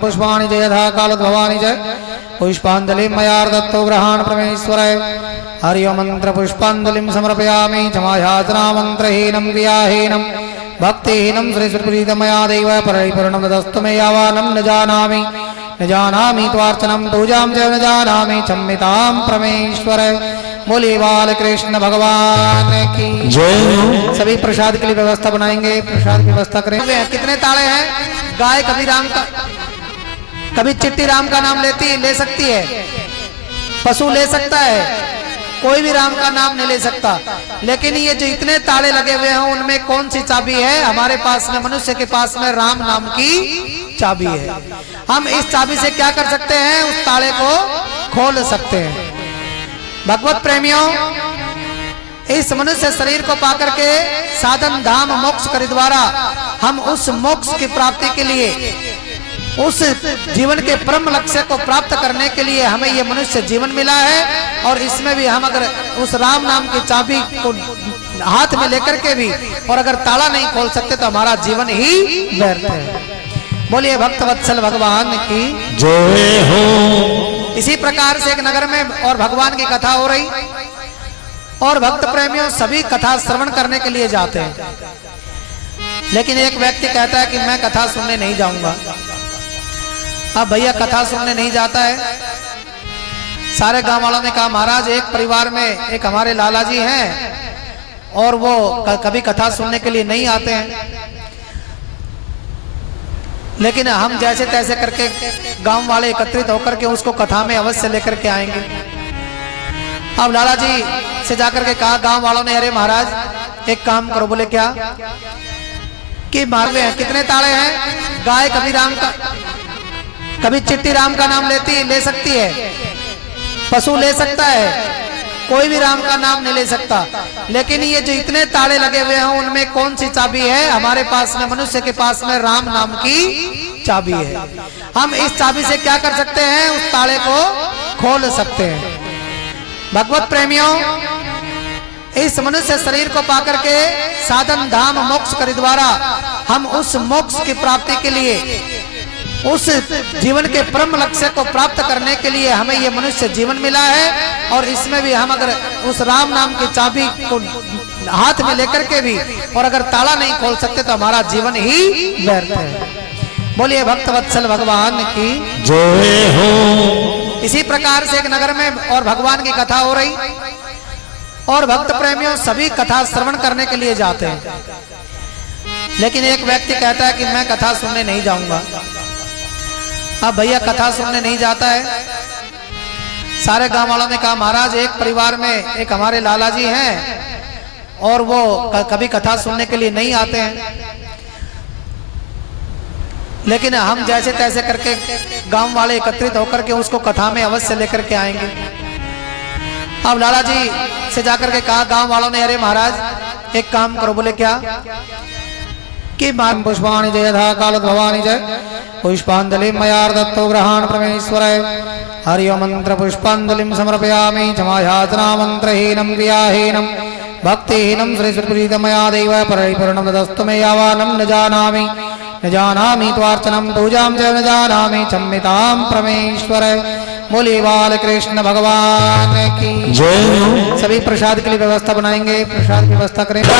पुष्पाणि जय यथा कालोद्भवानि जय पुष्पांजलिं मया दत्तो ग्रहाण परमेश्वराय हरिओ मंत्र पुष्पांजलिं समर्पयामि क्षमायाचना मंत्रहीनं क्रियाहीनं भक्तिहीनं श्री सुरप्रीतमया देव परिपूर्णं दस्तु मे यावानं न जानामि त्वार्चनं पूजां च न जानामि क्षम्यतां परमेश्वर। बोलिए बाल कृष्ण भगवान की जय। सभी प्रसाद के लिए व्यवस्था बनाएंगे, प्रसाद की व्यवस्था करेंगे। कितने ताले हैं? गाय कभी राम का कभी चिट्टी राम का नाम ले सकती है, पशु ले सकता है, कोई भी राम का नाम नहीं ले सकता। लेकिन ये जो इतने ताले लगे हुए हैं उनमें कौन सी चाबी है? हमारे पास में, मनुष्य के पास में राम नाम की चाबी है। हम इस चाबी से क्या कर सकते हैं? उस ताले को खोल सकते हैं। भगवत प्रेमियों, इस मनुष्य शरीर को पाकर के साधन धाम मोक्ष के द्वारा हम उस मोक्ष की प्राप्ति के लिए, उस जीवन के परम लक्ष्य को प्राप्त करने के लिए हमें ये मनुष्य जीवन मिला है। और इसमें भी हम अगर उस राम नाम की चाबी को हाथ में लेकर के भी और अगर ताला नहीं खोल सकते तो हमारा जीवन ही व्यर्थ है। बोलिए भक्त वत्सल भगवान की जय हो। इसी प्रकार से एक नगर में और भगवान की कथा हो रही और भक्त प्रेमियों सभी कथा श्रवण करने के लिए जाते हैं। लेकिन एक व्यक्ति कहता है कि मैं कथा सुनने नहीं जाऊंगा। अब भैया कथा सुनने नहीं जाता है। सारे गांव वालों ने कहा महाराज एक परिवार में एक हमारे लाला जी हैं और वो कभी कथा सुनने के लिए नहीं आते हैं, लेकिन हम जैसे तैसे करके गांव वाले एकत्रित होकर के उसको कथा में अवश्य लेकर के आएंगे। अब लाला जी से जाकर के कहा गांव वालों ने, अरे महाराज एक काम करो। बोले क्या? कि मारवे हैं कितने ताले हैं? गाय कभी राम का कभी चिट्टी राम का नाम ले सकती है, पशु ले सकता है, कोई भी राम का नाम नहीं ले सकता। लेकिन ये जो इतने ताले लगे हुए हैं उनमें कौन सी चाबी है? हमारे पास में, मनुष्य के पास में राम नाम की चाबी है। हम इस चाबी से क्या कर सकते हैं? उस ताले को खोल सकते हैं। भगवत प्रेमियों, इस मनुष्य शरीर को पाकर के साधन धाम मोक्ष के द्वारा हम उस मोक्ष की प्राप्ति के लिए, उस जीवन के परम लक्ष्य को प्राप्त करने के लिए हमें ये मनुष्य जीवन मिला है। और इसमें भी हम अगर उस राम नाम की चाबी को हाथ में लेकर के भी और अगर ताला नहीं खोल सकते तो हमारा जीवन ही व्यर्थ है। बोलिए भक्त वत्सल भगवान की जय हो। इसी प्रकार से एक नगर में और भगवान की कथा हो रही और भक्त प्रेमियों सभी कथा श्रवण करने के लिए जाते हैं। लेकिन एक व्यक्ति कहता है कि मैं कथा सुनने नहीं जाऊंगा। अब भैया कथा सुनने नहीं जाता है। सारे गांव वालों ने कहा महाराज एक परिवार में एक हमारे लाला जी हैं और वो कभी कथा सुनने के लिए नहीं आते हैं, लेकिन हम जैसे तैसे करके गांव वाले एकत्रित होकर के उसको कथा में अवश्य लेकर के आएंगे। अब लाला जी से जाकर के कहा गांव वालों ने, अरे महाराज एक काम करो। बोले क्या? कि पुष्पाणि जय यथा कालोद्भवानि जय पुष्पांजलिं मया दत्तो ग्रहाण परमेश्वराय हरिओ मंत्र पुष्पांजलिं समर्पयामि क्षमायाचना मंत्रहीनं क्रियाहीनं भक्तिहीनं श्री सुरप्रीतमया देव परिपूर्णं दस्तु मे यावानं न जानामि त्वार्चनं पूजां च न जानामि क्षम्यतां परमेश्वर। बोलिए बाल कृष्ण भगवान की जय। सभी प्रसाद के लिए व्यवस्था बनाएंगे, प्रसाद की व्यवस्था करेंगे।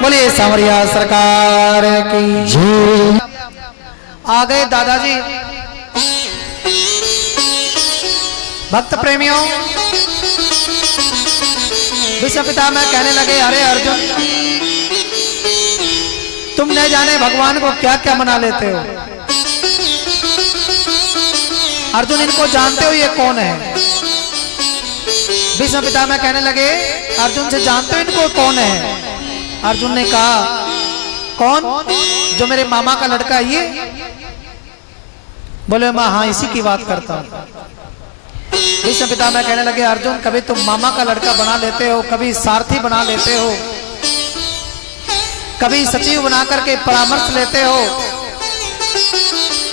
बोलिए सांवरिया सरकार की जय। आ गए दादाजी। भक्त प्रेमियों, विश्व पिता में कहने लगे, अरे अर्जुन, तुम न जाने भगवान को क्या क्या मना लेते हो। अर्जुन, इनको जानते हो ये कौन है? भीष्म पितामह कहने लगे, अर्जुन से जानते हो इनको कौन है? अर्जुन ने कहा, कौन? जो मेरे मामा का लड़का ये? बोले मैं हाँ इसी की बात करता हूं। भीष्म पितामह कहने लगे, अर्जुन, कभी तुम मामा का लड़का बना लेते हो, कभी सारथी बना लेते हो, कभी सचिव बना करके परामर्श लेते हो,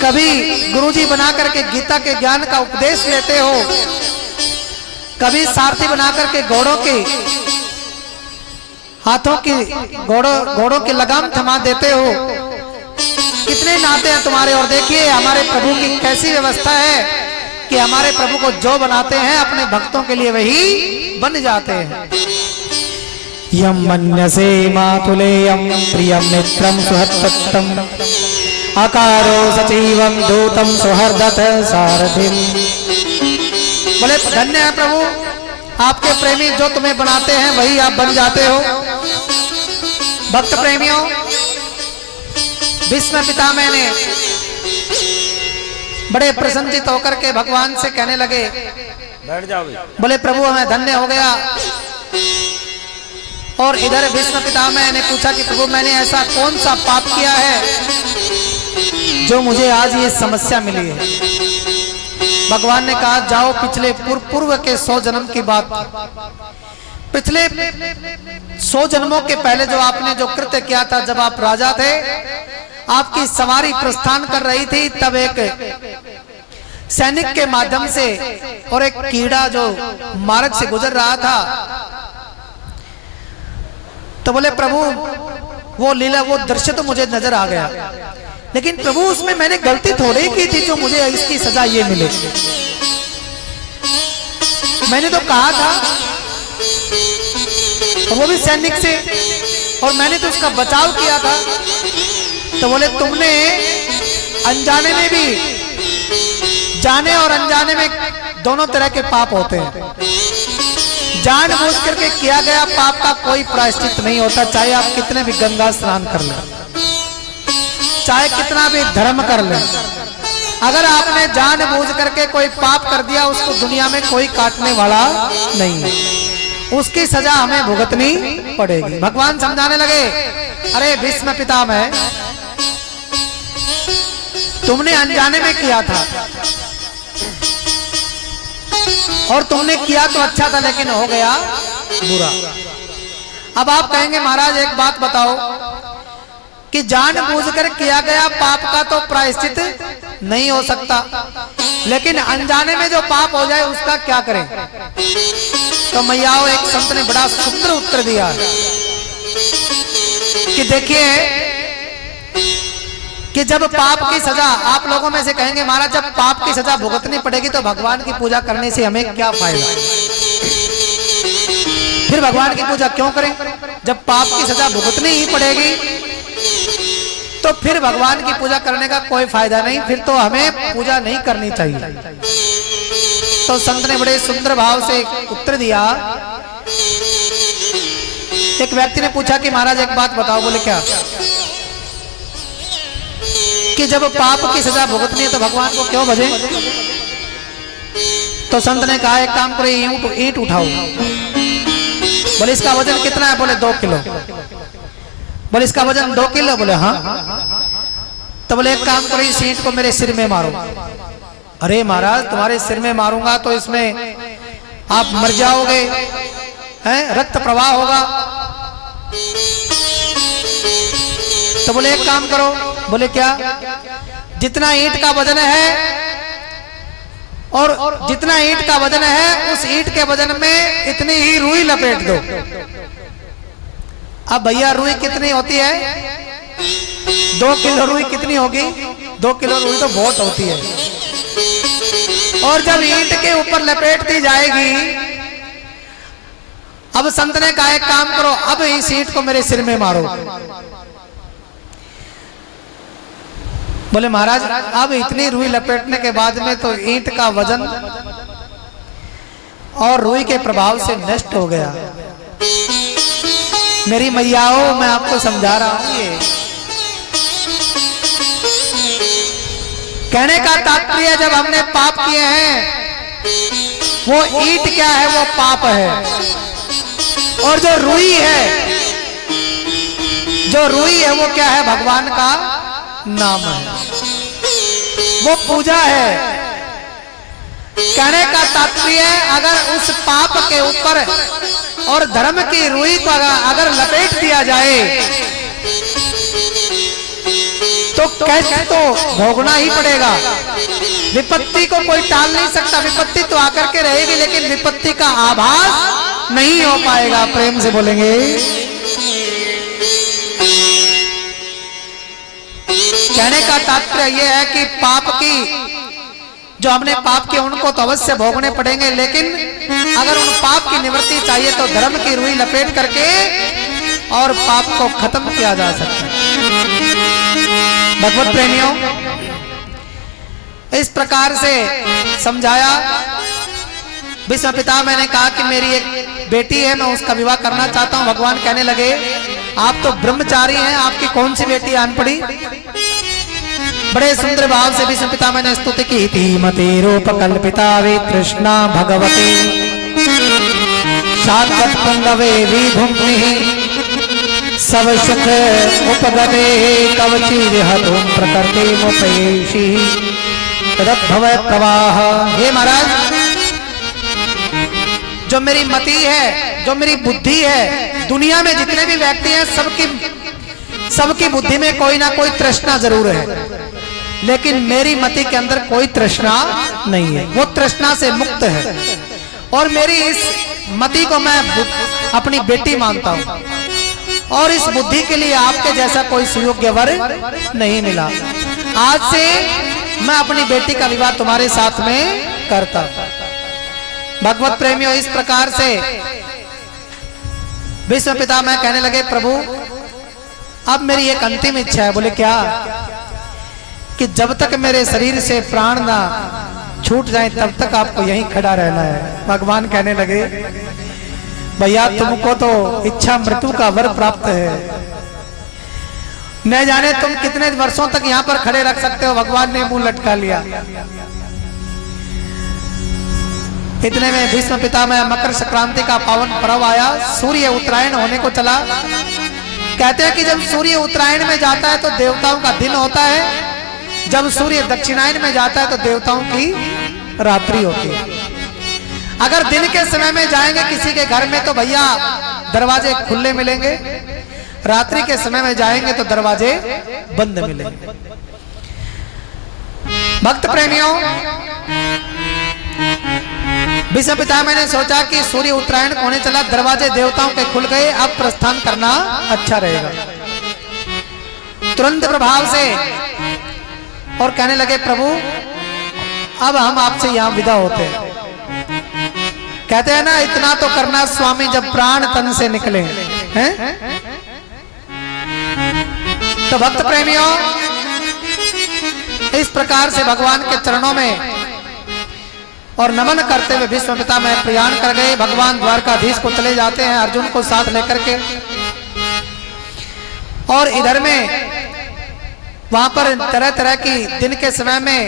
कभी गुरुजी बना करके गीता के ज्ञान का उपदेश लेते हो, कभी सारथी बना करके घोड़ों के हाथों की घोड़ों के लगाम थमा देते हो। कितने नाते हैं तुम्हारे। और देखिए हमारे प्रभु की कैसी व्यवस्था है कि हमारे प्रभु को जो बनाते हैं अपने भक्तों के लिए वही बन जाते हैं। यम मन्यसे मातुलेयम प्रियम मित्रम सुहृत्तम आकारो सचिवम दूतम सुहृदत सारथिम। बोले धन्य है प्रभु, आपके प्रेमी जो तुम्हें बनाते हैं वही आप बन जाते हो। भक्त प्रेमियों, भीष्म पितामह ने बड़े प्रसन्नचित होकर के भगवान से कहने लगे, बैठ जाओ। बोले प्रभु हमें धन्य हो गया। और इधर भीष्म पितामह ने पूछा कि प्रभु मैंने ऐसा कौन सा पाप किया है जो मुझे आज ये समस्या मिली है? भगवान ने कहा, जाओ पिछले पूर्व के 100 जन्म की बात, पिछले 100 जन्मों के पहले जो आपने जो कृत्य किया था, जब आप राजा थे, आपकी सवारी प्रस्थान कर रही थी, तब एक सैनिक के माध्यम से और एक कीड़ा जो मार्ग से गुजर रहा था, तो बोले प्रभु वो लीला वो दृश्य तो मुझे नजर आ गया, लेकिन प्रभु उसमें मैंने गलती थोड़ी की थी जो मुझे इसकी सजा ये मिले। मैंने तो कहा था, और वो भी सैनिक से, और मैंने तो उसका बचाव किया था। तो बोले तुमने अनजाने में भी, जाने और अनजाने में दोनों तरह के पाप होते हैं। जानबूझ करके किया गया पाप का कोई प्रायश्चित नहीं होता, चाहे आप कितने भी गंगा स्नान कर लें, चाहे कितना भी धर्म कर लें। अगर आपने जानबूझ करके कोई पाप कर दिया, उसको दुनिया में कोई काटने वाला नहीं है, उसकी सजा हमें भुगतनी पड़ेगी। भगवान समझाने लगे, अरे भीष्म पितामह, तुमने अनजाने में किया था और तुमने किया तो अच्छा था, लेकिन हो गया बुरा। अब आप कहेंगे महाराज एक बात बताओ कि जानबूझकर किया गया पाप का तो प्रायश्चित नहीं हो सकता, लेकिन अनजाने में जो पाप हो जाए उसका क्या करें? तो मैयाओ एक संत ने बड़ा सुंदर उत्तर दिया कि देखिए कि जब पाप की सजा, आप लोगों में से कहेंगे महाराज जब पाप की सजा भुगतनी पड़ेगी तो भगवान की पूजा करने से हमें क्या फायदा, फिर भगवान की पूजा क्यों करें? जब पाप की सजा भुगतनी ही पड़ेगी तो फिर भगवान की पूजा करने का कोई फायदा नहीं, फिर तो हमें पूजा नहीं करनी चाहिए। तो संत ने बड़े सुंदर भाव से उत्तर दिया। एक व्यक्ति ने पूछा कि महाराज एक बात बताओ। बोले क्या? कि जब पाप की सजा भुगतनी है तो भगवान को क्यों भजे? तो संत ने कहा एक काम करो, ईंट उठाओ। बोले इसका वजन कितना है? बोले 2 किलो। बोले इसका वजन 2 किलो? बोले हाँ। तो बोले एक काम करो, इस ईंट को मेरे सिर में मारो। अरे महाराज तुम्हारे सिर में मारूंगा तो इसमें आप मर जाओगे, हैं, रक्त प्रवाह होगा। तो बोले एक काम करो। बोले क्या? जितना ईंट का वजन है और जितना ईंट का वजन है उस ईंट के वजन में इतनी ही रुई लपेट दो। अब भैया रुई कितनी होती है? 2 किलो रुई कितनी होगी? 2 किलो रुई तो बहुत होती है। और जब ईंट के ऊपर लपेट दी जाएगी, अब संत ने कहा एक काम करो, अब इस ईंट को मेरे सिर में मारो। बोले महाराज अब इतनी रुई लपेटने के बाद में तो ईंट का वजन और रुई के प्रभाव से नष्ट हो गया। मेरी मैयाओं मैं आपको समझा रहा हूं, ये कहने का तात्पर्य जब हमने पाप किए हैं, वो ईंट क्या है? वो पाप है। और जो रुई है, जो रुई है वो क्या है? भगवान का नाम है, वो पूजा है। कहने का तात्पर्य अगर उस पाप के ऊपर और धर्म की रुई को अगर लपेट दिया जाए तो कैसे तो भोगना ही पड़ेगा। विपत्ति को कोई टाल नहीं सकता, विपत्ति तो आकर के रहेगी लेकिन विपत्ति का आभास नहीं हो पाएगा। प्रेम से बोलेंगे। कहने का तात्पर्य यह है कि पाप की जो हमने पाप किए उनको तो अवश्य भोगने पड़ेंगे, लेकिन अगर उन पाप की निवृत्ति चाहिए तो धर्म की रुई लपेट करके और पाप को खत्म किया जा सकता है। भगवत प्रेमियों, इस प्रकार से समझाया। विश्व पिता मैंने कहा कि मेरी एक बेटी है, मैं उसका विवाह करना चाहता हूं। भगवान कहने लगे आप तो ब्रह्मचारी हैं, आपकी कौन सी बेटी आन पड़ी? बड़े सुंदर भाव से विष्णु पिता मैंने स्तुति की थी। मते रूप कल्पिता वे तृष्णा भगवती साक्षात पुंगवे विभुम्नि सब सुख उपगते कवची हतुम प्रकृति मुपेशी तदभव प्रवाह। हे महाराज, जो मेरी मति है, जो मेरी बुद्धि है, दुनिया में जितने भी व्यक्ति हैं सबकी बुद्धि में कोई ना कोई तृष्णा जरूर है, लेकिन मेरी मति के अंदर कोई तृष्णा नहीं है, वो तृष्णा से मुक्त है। और मेरी इस मति को मैं अपनी बेटी मानता हूं और इस बुद्धि के लिए आपके जैसा कोई सुयोग्य वर नहीं मिला। आज से मैं अपनी बेटी का विवाह तुम्हारे साथ में करता हूं। भगवत प्रेमियों, इस प्रकार से विश्व पिता मैं कहने लगे प्रभु अब मेरी एक अंतिम इच्छा है। बोले क्या? कि जब तक मेरे शरीर से प्राण ना छूट जाए तब तक आपको यहीं खड़ा रहना है। भगवान कहने लगे भैया तुमको तो इच्छा मृत्यु का वर प्राप्त है, न जाने तुम कितने वर्षों तक यहाँ पर खड़े रख सकते हो। भगवान ने मुंह लटका लिया। इतने में भीष्म पिता में मकर संक्रांति का पावन पर्व आया, सूर्य उत्तरायण होने को चला। कहते हैं कि जब सूर्य उत्तरायण में जाता है तो देवताओं का दिन होता है, जब सूर्य दक्षिणायन में जाता है तो देवताओं की रात्रि होती है। अगर दिन के समय में जाएंगे किसी के घर में तो भैया दरवाजे खुले मिलेंगे, रात्रि के समय में जाएंगे तो दरवाजे बंद मिलेंगे। भक्त प्रेमियों, भीष्म पितामह ने सोचा कि सूर्य उत्तरायण होने चला, दरवाजे देवताओं के खुल गए, अब प्रस्थान करना अच्छा रहेगा। तुरंत प्रभाव से और कहने लगे, प्रभु अब हम आपसे यहां विदा होते हैं। कहते हैं ना, इतना तो करना स्वामी जब प्राण तन से निकले हैं। तो भक्त प्रेमियों, इस प्रकार से भगवान के चरणों में और नमन करते हुए भीष्म पितामह प्रयाण कर गए। भगवान द्वारकाधीश को चले जाते हैं अर्जुन को साथ लेकर के। और इधर में वहां पर तरह तरह की दिन के समय में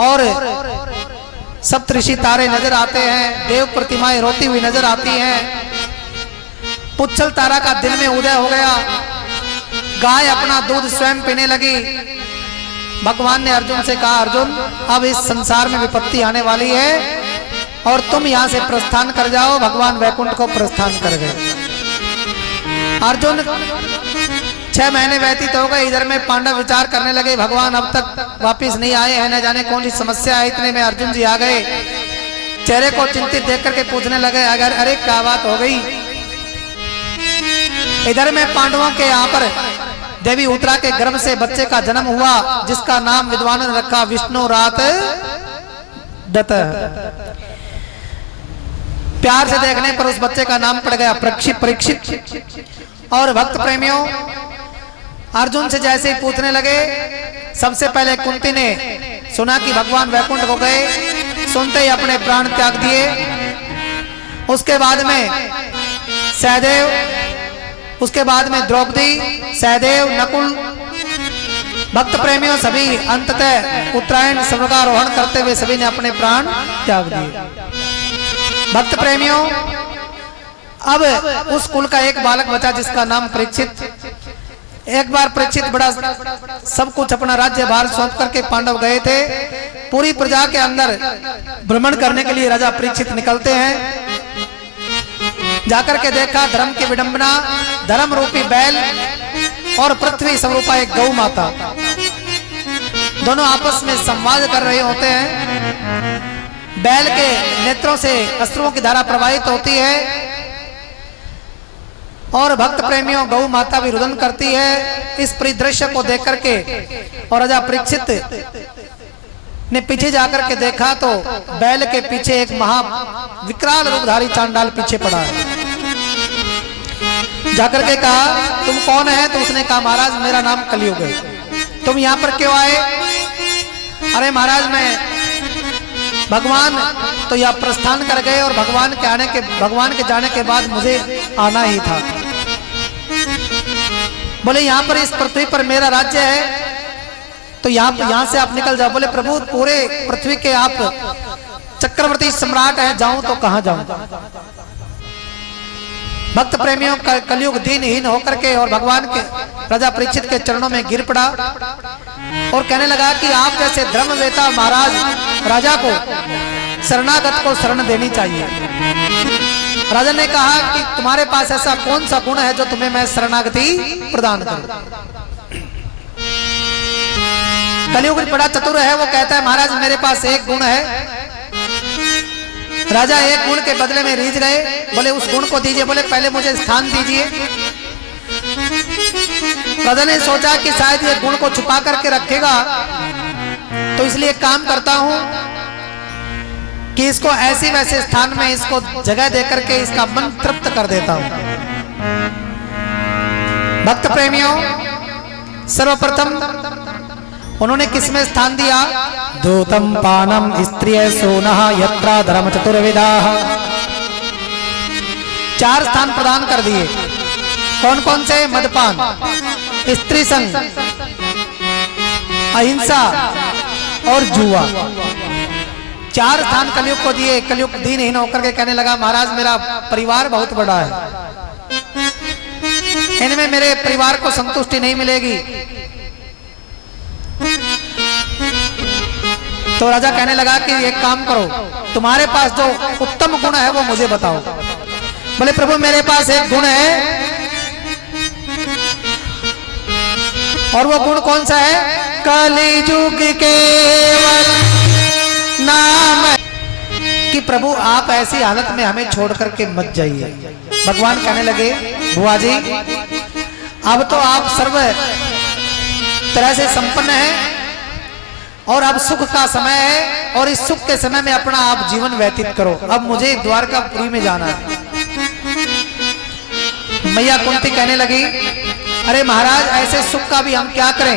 और सप्तऋषि तारे नजर आते हैं, देव प्रतिमाएं रोती हुई नजर आती हैं। पुच्छल तारा का दिन में उदय हो गया, गाय अपना दूध स्वयं पीने लगी। भगवान ने अर्जुन से कहा, अर्जुन अब इस संसार में विपत्ति आने वाली है और तुम यहां से प्रस्थान कर जाओ। भगवान वैकुंठ को प्रस्थान कर गए। अर्जुन 6 महीने व्यतीत हो गए। इधर में पांडव विचार करने लगे, भगवान अब तक वापिस नहीं आए हैं, न जाने कौन सी समस्या है। इतने में अर्जुन जी आ गए, चेहरे को चिंतित देख करके पूछने लगे, अगर अरे क्या बात हो गई। इधर में पांडवों के यहाँ पर देवी उत्तरा के गर्भ से बच्चे का जन्म हुआ, जिसका नाम विद्वानों ने रखा विष्णु रात दत्त। प्यार से देखने पर उस बच्चे का नाम पड़ गया परीक्षित। और भक्त प्रेमियों, अर्जुन से जैसे ही पूछने लगे, सबसे पहले कुंती ने सुना कि भगवान वैकुंठ को गए, सुनते ही अपने प्राण त्याग दिए। उसके बाद में सहदेव, उसके बाद में द्रौपदी, सहदेव, नकुल, भक्त प्रेमियों सभी अंततः उत्तरायण स्वर्गारोहण करते हुए सभी ने अपने प्राण त्याग दिए। भक्त प्रेमियों, अब उस कुल का एक बालक बचा जिसका नाम परीक्षित। एक बार परीक्षित बड़ा सब कुछ अपना राज्य भार सौंप करके पांडव गए थे। पूरी प्रजा के अंदर भ्रमण करने के लिए राजा परीक्षित निकलते हैं। जाकर के देखा धर्म की विडंबना, धर्म रूपी बैल और पृथ्वी स्वरूपा एक गौ माता, दोनों आपस में संवाद कर रहे होते हैं। बैल के नेत्रों से अश्रुओं की धारा प्रवाहित होती है और भक्त प्रेमियों गौ माता भी रुदन करती है। इस परिदृश्य को देख करके और राजा परीक्षित ने पीछे जाकर के देखा तो बैल के पीछे एक महा विकराल रूपधारी चांडाल पीछे पड़ा है। जाकर के कहा, तुम कौन है? तो उसने कहा, महाराज मेरा नाम कलयुग है। तुम यहाँ पर क्यों आए? अरे महाराज मैं भगवान तो यह प्रस्थान कर गए और भगवान के जाने के बाद मुझे आना ही था। बोले यहाँ पर इस पृथ्वी पर मेरा राज्य है तो यहाँ से आप निकल जाओ। बोले प्रभु पूरे पृथ्वी के आप चक्रवर्ती सम्राट हैं, जाऊं तो कहां जाऊं। भक्त प्रेमियों का कलयुग दीनहीन होकर के और भगवान के राजा परीक्षित के चरणों में गिर पड़ा और कहने लगा कि आप जैसे धर्मवेता महाराज राजा को शरणागत को शरण देनी चाहिए। राजा ने कहा कि तुम्हारे पास ऐसा कौन सा गुण है जो तुम्हें मैं शरणागति प्रदान करूं। कलयुग बड़ा चतुर है, वो कहता है महाराज मेरे पास एक गुण है। राजा एक गुण के बदले में रीझ गए। बोले उस गुण को दीजिए। बोले पहले मुझे स्थान दीजिए। राजा ने सोचा कि शायद ये गुण को छुपा करके रखेगा, तो इसलिए काम करता हूं कि इसको ऐसी वैसे स्थान में इसको जगह देकर के इसका मन तृप्त कर देता हूं। भक्त प्रेमियों, सर्वप्रथम उन्होंने किसमें स्थान दिया? दूतम पानम स्त्रिय सोनः यत्रा धर्म चतुर्विधाः। 4 स्थान प्रदान कर दिए। कौन कौन से? मदपान, स्त्री संग, अहिंसा और जुआ। 4 स्थान कलयुग को दिए। कलयुग दीनहीन होकर के कहने लगा महाराज मेरा परिवार बहुत बड़ा है, इनमें मेरे परिवार को संतुष्टि नहीं मिलेगी। तो राजा कहने लगा कि एक काम करो, तुम्हारे पास जो उत्तम गुण है वो मुझे बताओ। बोले प्रभु मेरे पास एक गुण है, और वो गुण कौन सा है? कलिजुग केवल नाम कि प्रभु आप ऐसी हालत में हमें छोड़ करके मत जाइए। भगवान कहने लगे बुआ जी अब तो आप सर्व तरह से संपन्न हैं और अब सुख का समय है और इस सुख के समय में अपना आप जीवन व्यतीत करो। अब मुझे द्वारकापुरी में जाना है। मैया कुंती कहने लगी अरे महाराज ऐसे सुख का भी हम क्या करें?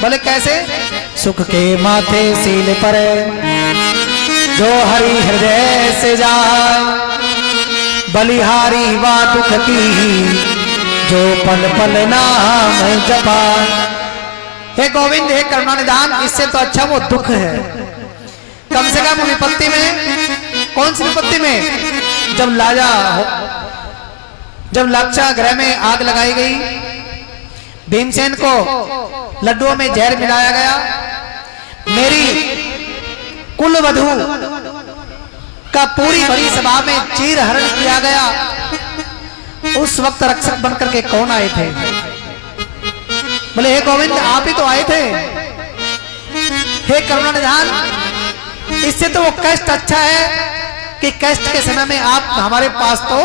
बोले कैसे? सुख के माथे सील पर जो हरि हृदय से जाए, बलिहारी वा दुख की जो पल पल नाम जपा। हे गोविंद हे करुणानिधान, इससे तो अच्छा वो दुख है। कम से कम विपत्ति में, कौन सी विपत्ति में? जब लाक्षा ग्रह में आग लगाई गई, भीमसेन को लड्डुओं में जहर मिलाया गया, मेरी कुलवधू का पूरी भरी सभा में चीर हरण किया गया, उस वक्त रक्षक बनकर के कौन आए थे? बोले हे गोविंद आप ही तो आए थे। हे करुणानिधान, इससे तो वो कष्ट अच्छा है कि कष्ट के समय में आप हमारे पास तो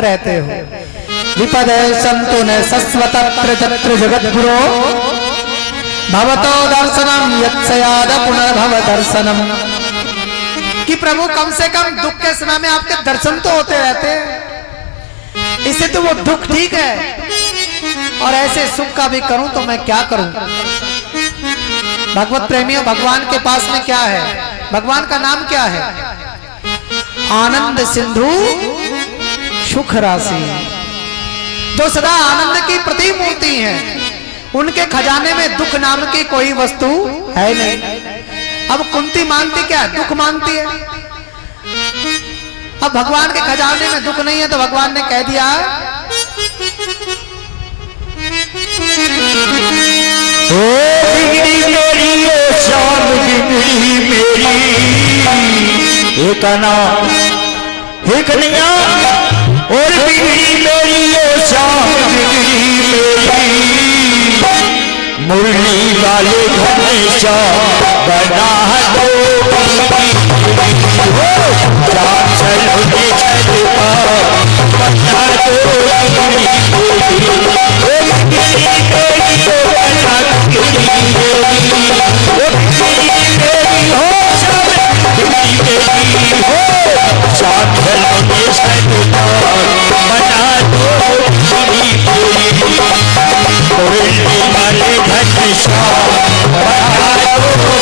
रहते हो। विपद संतु न सस्वतत्र तत्र जगद्गुरो भवतो दर्शनम यत्सयाद पुनर्भव दर्शनम। कि प्रभु कम से कम दुख के समय में आपके दर्शन तो होते रहते हैं, इससे तो वो दुख ठीक है और ऐसे सुख का भी करूं तो मैं क्या करूं? भगवत प्रेमियों, भगवान के पास में क्या है? भगवान का नाम क्या है? आनंद सिंधु सुख राशि, जो सदा आनंद की प्रतिमूर्ति है। उनके खजाने में दुख नाम की कोई वस्तु है नहीं। अब कुंती मांगती क्या? दुख मांगती है। अब भगवान के खजाने में दुख नहीं है तो भगवान ने कह दिया ओ बिगड़ी मेरी ओ शाम बिगड़ी मेरी, एक नाम एक नया और बिगड़ी मेरी ओ शाम बिगड़ी मेरी, मुरली वाले घनेशा बना दो जान चलो चलता बना दो बना दो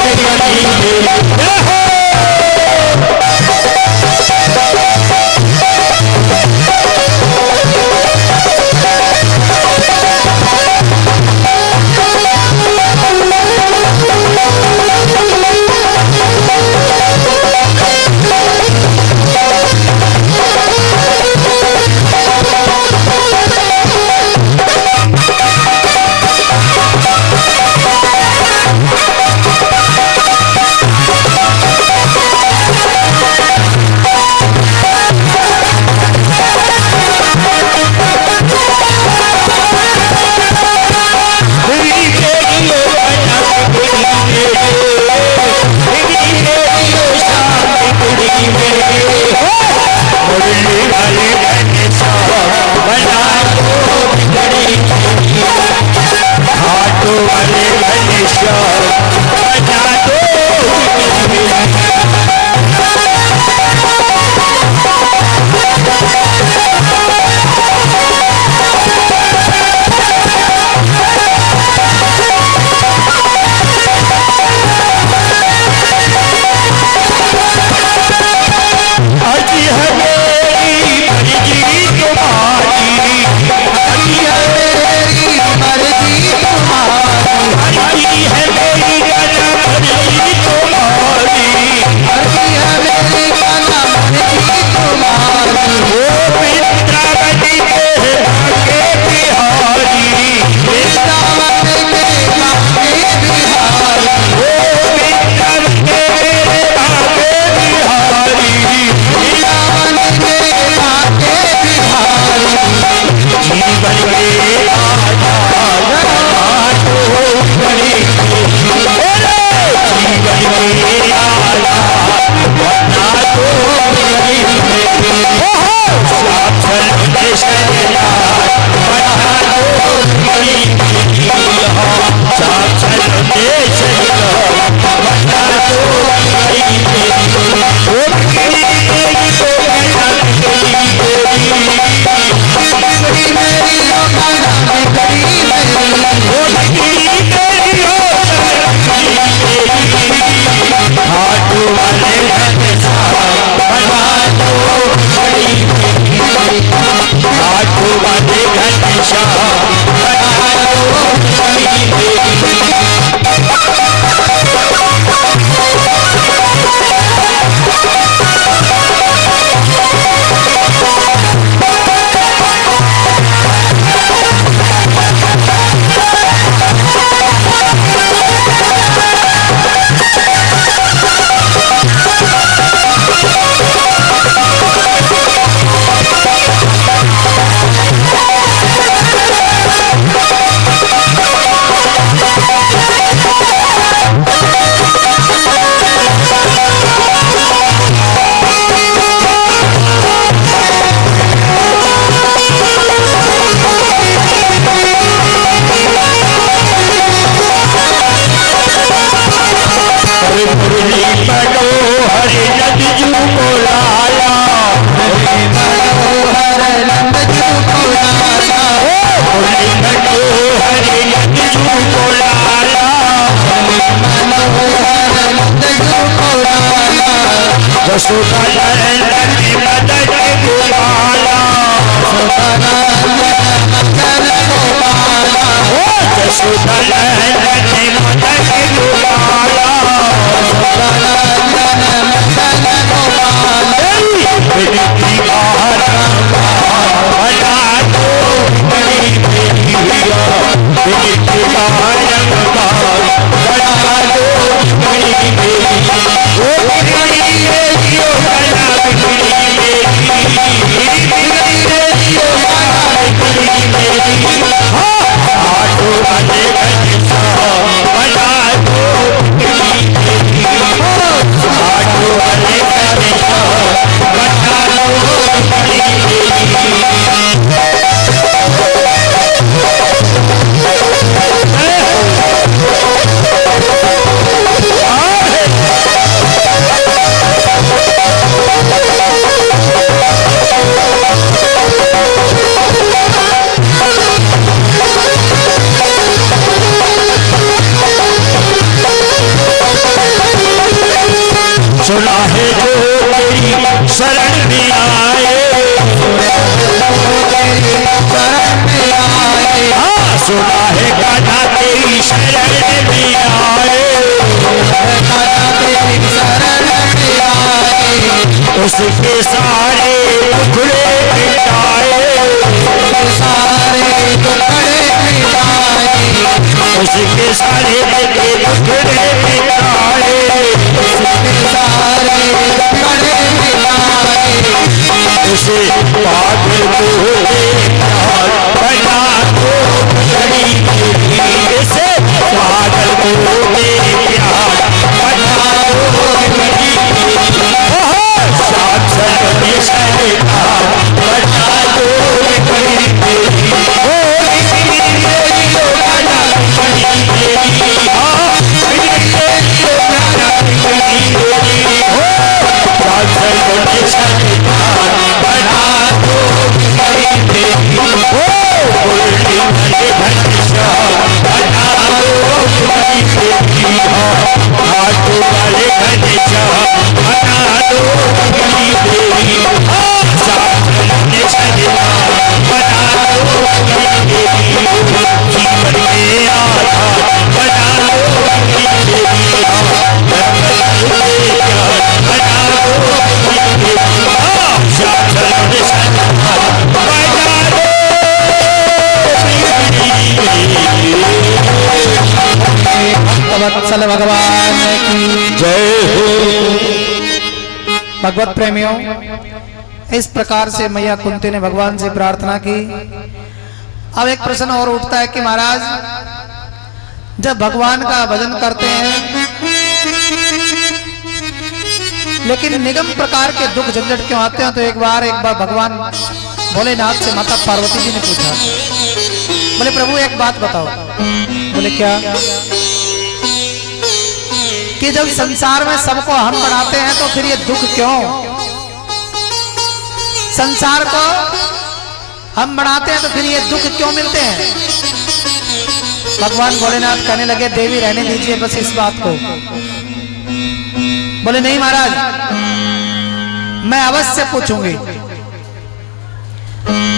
सुना है जो तेरी शरण में आए, हाँ सुना है गाना तेरी शरण में आए, उसके सारे टुकड़े मिटाए, उसके सारे टुकड़े मिटाए, उसे पागल को बना दो घड़ी मेरी, से पागल को प्यार बना दो घड़ी साक्षर शैतान बना दो घड़ी मेरी, वत्सल भगवान की जय हो। भगवत प्रेमियों, इस प्रकार से मैया कुंती ने भगवान से प्रार्थना की। अब एक प्रश्न और उठता है कि महाराज जब भगवान का भजन करते हैं लेकिन निगम प्रकार के दुख झंझट क्यों आते हैं, तो एक बार भगवान भोलेनाथ से माता पार्वती जी ने पूछा, बोले प्रभु एक बात बताओ। बोले क्या? कि जब संसार में सबको हम बनाते हैं तो फिर ये दुख क्यों? संसार को हम बनाते हैं तो फिर ये दुख क्यों मिलते हैं? भगवान भोलेनाथ कहने लगे देवी रहने दीजिए बस इस बात को। बोले नहीं महाराज, मैं अवश्य पूछूंगी।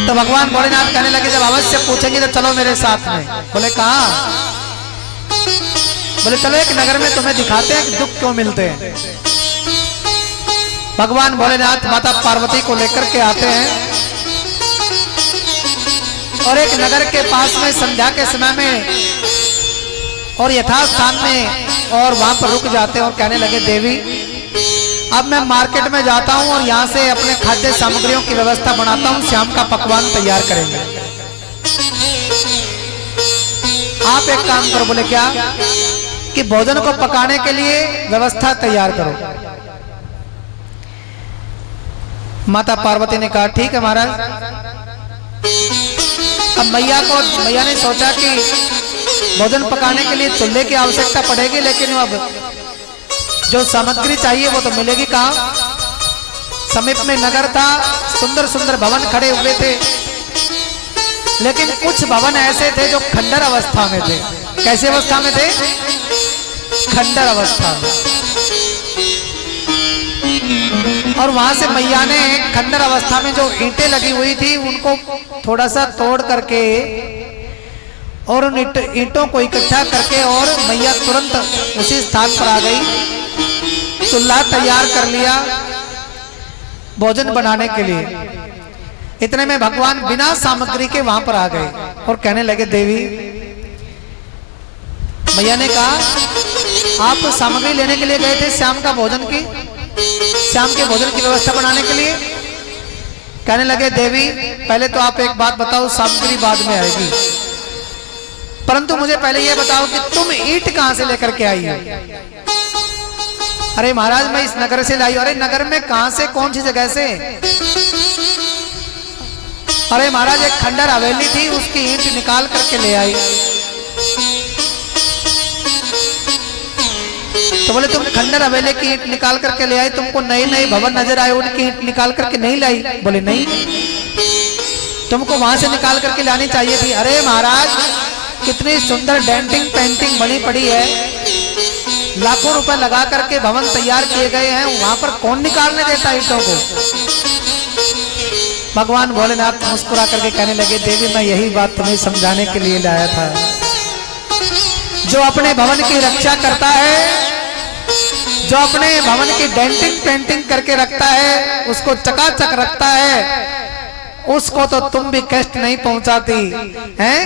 तो भगवान भोलेनाथ कहने लगे जब अवश्य पूछेंगे तो चलो मेरे साथ में। बोले कहाँ? बोले चलो एक नगर में तुम्हें दिखाते हैं कि दुख क्यों मिलते हैं। भगवान भोलेनाथ माता पार्वती को लेकर के आते हैं और एक नगर के पास में संध्या के समय में और यथास्थान में और वहां पर रुक जाते हैं और कहने लगे देवी अब मैं मार्केट में जाता हूं और यहां से अपने खाद्य सामग्रियों की व्यवस्था बनाता हूं, शाम का पकवान तैयार करेंगे। आप एक काम करो। बोले क्या? कि भोजन को पकाने के लिए व्यवस्था तैयार करो। माता पार्वती ने कहा ठीक है महाराज। अब मैया ने सोचा कि भोजन पकाने के लिए चूल्हे की आवश्यकता पड़ेगी, लेकिन अब जो सामग्री चाहिए वो तो मिलेगी कहाँ? समीप में नगर था, सुंदर सुंदर भवन खड़े हुए थे, लेकिन कुछ भवन ऐसे थे जो खंडर अवस्था में थे। कैसी अवस्था में थे? खंडर अवस्था में। और वहां से मैया ने खंडर अवस्था में जो ईंटें लगी हुई थी उनको थोड़ा सा तोड़ करके और उन ईंटों को इकट्ठा करके और मैया तुरंत उसी स्थान पर आ गई। चूल्हा तैयार कर लिया भोजन बनाने के लिए। इतने में भगवान बिना सामग्री के वहां पर आ गए और कहने लगे, देवी, मैया ने कहा आप सामग्री लेने के लिए गए थे श्याम के भोजन की व्यवस्था बनाने के लिए। कहने लगे, देवी पहले तो आप एक बात बताओ, सामग्री बाद में आएगी, परंतु मुझे पहले यह बताओ कि तुम ईंट कहां से लेकर के आई हो। अरे महाराज मैं इस नगर से लाई। अरे नगर में कहां से, कौन सी जगह से? अरे महाराज एक खंडर हवेली थी, उसकी ईंट निकाल करके ले आई। तो बोले तुम खंडर हवेली की ईंट निकाल करके ले आई, तुमको नए नए भवन नजर आए, उनकी ईंट निकाल करके नहीं लाई? बोले नहीं, तुमको वहां से निकाल करके लानी चाहिए थी। अरे महाराज कितनी सुंदर डेंटिंग पेंटिंग बनी पड़ी है, लाखों रुपए लगा करके भवन तैयार किए गए हैं, वहां पर कौन निकालने देता ईंटों को? भगवान भोलेनाथ मुस्कुरा करके कहने लगे, देवी मैं यही बात तुम्हें समझाने के लिए लाया था। जो अपने भवन की रक्षा करता है, जो अपने भवन की डेंटिंग पेंटिंग करके रखता है, उसको चकाचक रखता है, उसको तो तुम भी कष्ट नहीं पहुंचाती हैं।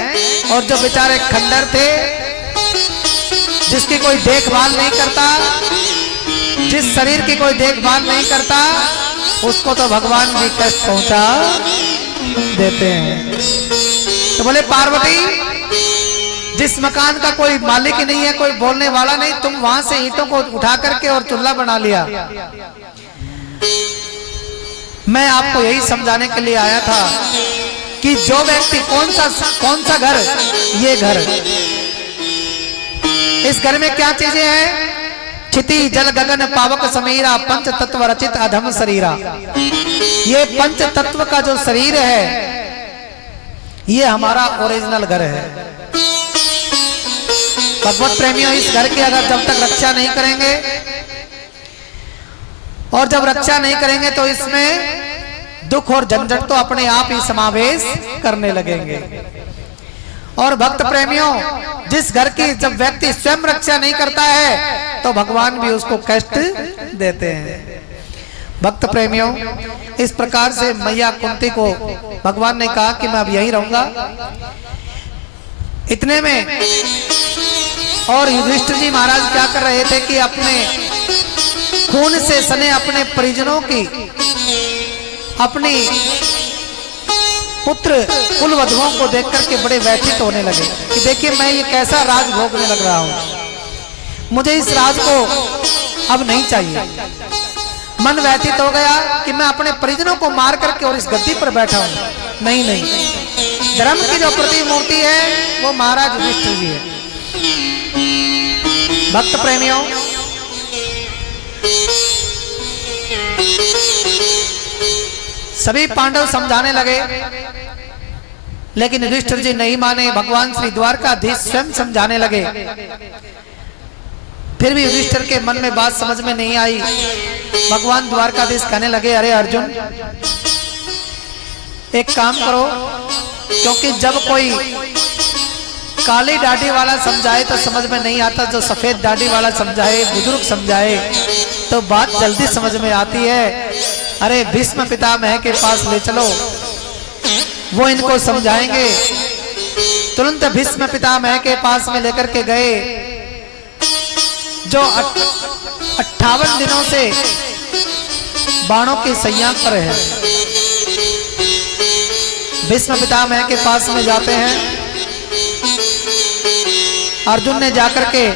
और जो बेचारे खंडर थे, जिसकी कोई देखभाल नहीं करता, जिस शरीर की कोई देखभाल नहीं करता, उसको तो भगवान भी कष्ट पहुंचा देते हैं। तो बोले पार्वती, जिस मकान का कोई मालिक ही नहीं है, कोई बोलने वाला नहीं, तुम वहां से ईंटों को उठा करके और चूल्हा बना लिया। मैं आपको यही समझाने के लिए आया था कि जो व्यक्ति कौन सा घर, ये घर, इस घर में क्या चीजें हैं? क्षिति जल गगन पावक समीरा, पंच तत्व रचित अधम शरीरा। ये पंच तत्व का जो शरीर है, ये हमारा ओरिजिनल घर है। भगवत प्रेमियों, इस घर की अगर जब तक रक्षा नहीं करेंगे, और जब रक्षा नहीं करेंगे तो इसमें दुख और झंझट तो अपने आप ही समावेश करने लगेंगे। और भक्त प्रेमियों, जिस घर की जब व्यक्ति स्वयं रक्षा नहीं करता है, तो भगवान भी उसको कष्ट देते हैं। भक्त प्रेमियों, इस प्रकार से मैया कुंती को भगवान ने कहा कि मैं अब यहीं रहूंगा। इतने में और युधिष्ठिर जी महाराज क्या कर रहे थे कि अपने खून से सने अपने परिजनों की, अपनी पुत्र कुल वधुओं को देख करके बड़े व्यथित होने लगे कि देखिए मैं ये कैसा राज भोगने लग रहा हूं, मुझे इस राज को अब नहीं चाहिए। मन व्यथित हो गया कि मैं अपने परिजनों को मार करके और इस गद्दी पर बैठा हूं। नहीं नहीं, धर्म की जो प्रतिमूर्ति है वो महाराज युधिष्ठिर जी है। भक्त प्रेमियों, सभी पांडव समझाने लगे, लेकिन युधिष्ठिर जी नहीं माने। भगवान श्री द्वारकाधीश स्वयं समझाने लगे, फिर भी युधिष्ठिर के मन में बात समझ में नहीं आई। भगवान द्वारकाधीश कहने लगे, अरे अर्जुन, एक काम करो, क्योंकि जब कोई काली दाढ़ी वाला समझाए तो समझ में नहीं आता, जो सफेद दाढ़ी वाला समझाए, बुजुर्ग समझाए, तो बात जल्दी समझ में आती है। अरे भीष्म पितामह के पास ले चलो, वो इनको समझाएंगे। तुरंत भीष्म पितामह के पास में लेकर के गए, जो 58 दिनों से बाणों की सैया पर है। भीष्म पितामह के पास में जाते हैं। अर्जुन ने जाकर के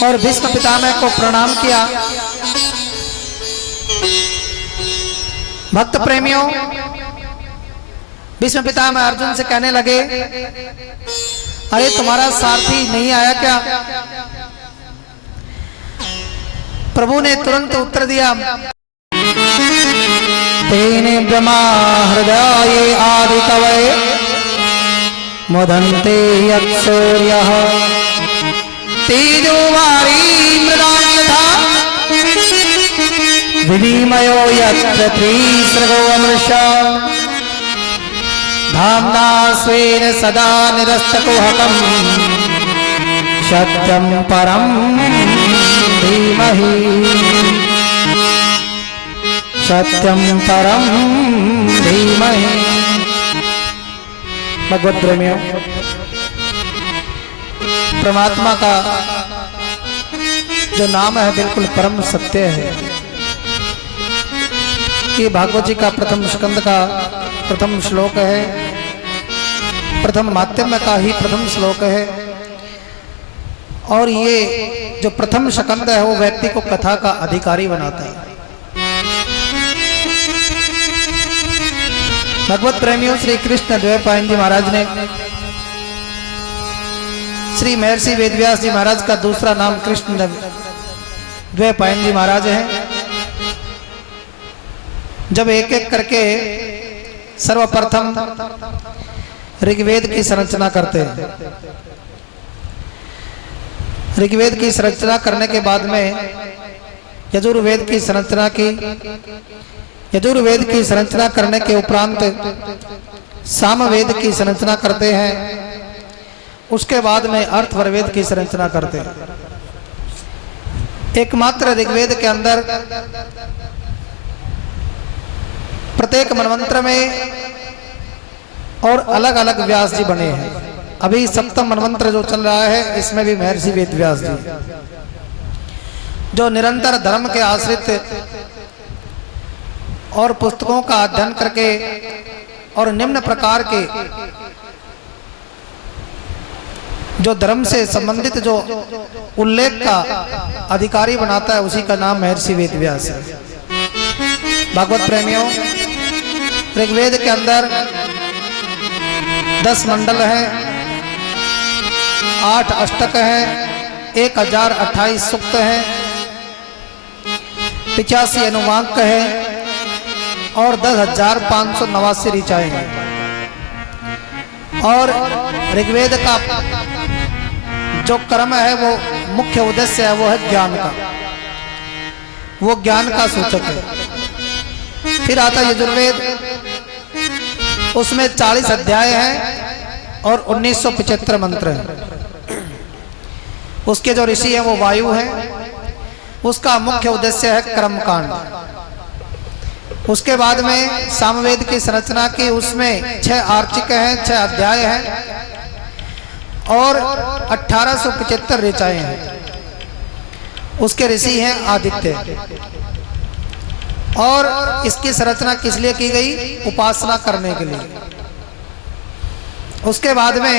और भीष्म पितामह को प्रणाम किया। भक्त प्रेमियों, भीष्म पितामह अर्जुन से कहने लगे, अरे तुम्हारा सारथी नहीं आया क्या? प्रभु ने तुरंत उत्तर दिया, तेने ब्रह्मा हृदय आदि कवये मुदन्ते यत्सूर्यः तेजो वारी मृदां यथा विनिमयो यत्र त्रिसर्गो अमृषा धाम्ना स्वेन सदा निरस्तकुहकम् सत्यं परं धीमहि सत्यं परं धीमहि। भगवत प्रेमियों, परमात्मा का जो नाम है बिल्कुल परम सत्य है। ये भागवत जी का प्रथम स्कंद का प्रथम श्लोक है, प्रथम माध्यम का ही प्रथम श्लोक है। और ये जो प्रथम स्कंद है वो व्यक्ति को कथा का अधिकारी बनाता है। भगवत प्रेमियों, श्री कृष्ण द्वैपायन जी महाराज ने श्री महर्षि वेदव्यास जी महाराज का दूसरा नाम कृष्ण द्वैपायन जी महाराज है। जब एक एक करके सर्वप्रथम ऋग्वेद की संरचना करते हैं, ऋग्वेद की संरचना करने के बाद में यजुर्वेद की संरचना की, यजुर्वेद की संरचना करने के उपरांत सामवेद की संरचना करते हैं, उसके बाद में अर्थवरवेद की संरचना करते हैं। एकमात्र ऋग्वेद के अंदर प्रत्येक मनवंत्र में और अलग अलग व्यास जी बने हैं। अभी सप्तम मनवंत्र जो चल रहा है इसमें भी महर्षि वेदव्यास जी जो निरंतर धर्म के आश्रित और पुस्तकों का अध्ययन करके और निम्न प्रकार के जो धर्म से संबंधित जो उल्लेख का अधिकारी बनाता है, उसी का नाम महर्षि वेदव्यास है। भागवत प्रेमियों, ऋग्वेद के अंदर 10 मंडल हैं, 8 अष्टक हैं, 1028 सूक्त हैं, 85 अनुवाक है और 10,589 ऋचाएं हैं। और ऋग्वेद का जो कर्म है वो मुख्य उद्देश्य है, वो है ज्ञान का, वो ज्ञान का सूचक है। फिर आता यजुर्वेद, उसमें 40 अध्याय हैं और 1975 मंत्र हैं। उसके जो ऋषि हैं वो वायु हैं, उसका मुख्य उद्देश्य है कर्मकांड। उसके बाद में सामवेद की संरचना की, उसमें 6 आर्चिक हैं, 6 अध्याय हैं और 1875 ऋचाएं हैं। उसके ऋषि हैं आदित्य। और इसकी संरचना किस लिए की गई? उपासना करने के लिए। उसके बाद में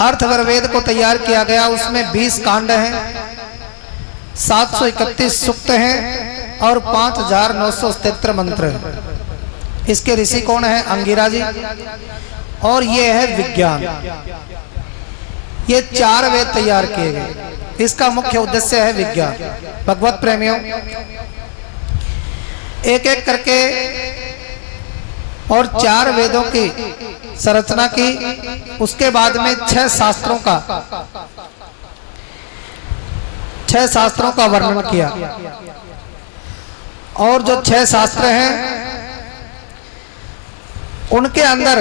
अर्थवरवेद को तैयार किया गया, उसमें 20 कांड हैं, 731 सूक्त हैं और 5973 मंत्र हैं। इसके ऋषि कौन है? अंगिरा जी। और ये है विज्ञान। ये 4 वेद तैयार किए गए, इसका मुख्य उद्देश्य है विज्ञान। भगवत प्रेमियों, एक एक करके और 4 वेदों की संरचना की, उसके बाद में 6 शास्त्रों का वर्णन किया। और जो 6 शास्त्र हैं उनके अंदर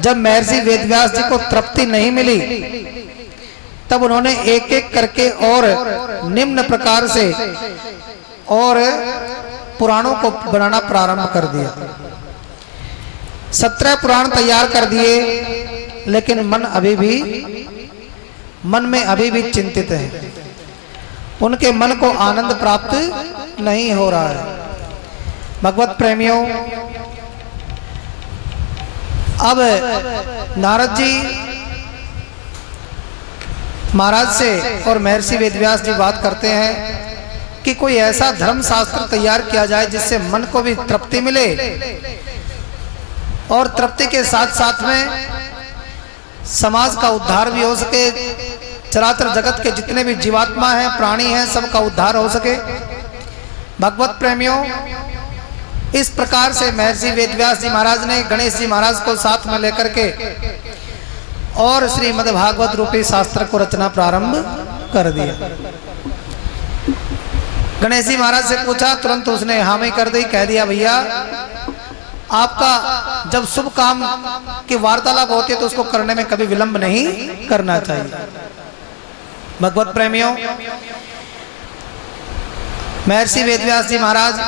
जब महर्षि वेदव्यास जी को तृप्ति नहीं मिली, तब उन्होंने एक एक करके और निम्न प्रकार से और पुराणों को बनाना प्रारंभ कर दिया। 17 पुराण तैयार कर दिए, लेकिन मन में अभी भी चिंतित है। उनके मन को आनंद प्राप्त नहीं हो रहा है। भगवत प्रेमियों, अब नारद जी महाराज से और महर्षि वेदव्यास जी बात करते हैं कि कोई ऐसा धर्म शास्त्र तैयार किया जाए जिससे मन को भी तृप्ति मिले और तृप्ति के साथ साथ में समाज का उद्धार भी हो सके, चराचर जगत के जितने भी जीवात्मा हैं, प्राणी हैं, सबका उद्धार हो सके। भगवत प्रेमियों, इस प्रकार से महर्षि वेदव्यास जी महाराज ने गणेश जी महाराज को साथ में लेकर के और श्रीमद् भागवत रूपी शास्त्र को रचना प्रारंभ कर दिया। गणेश जी महाराज से पूछा, तुरंत उसने हामी कर दी, कह दिया भैया आपका जब शुभ काम की वार्तालाप होती है तो उसको करने में कभी विलंब नहीं करना चाहिए। भगवत प्रेमियों, महर्षि वेदव्यास जी महाराज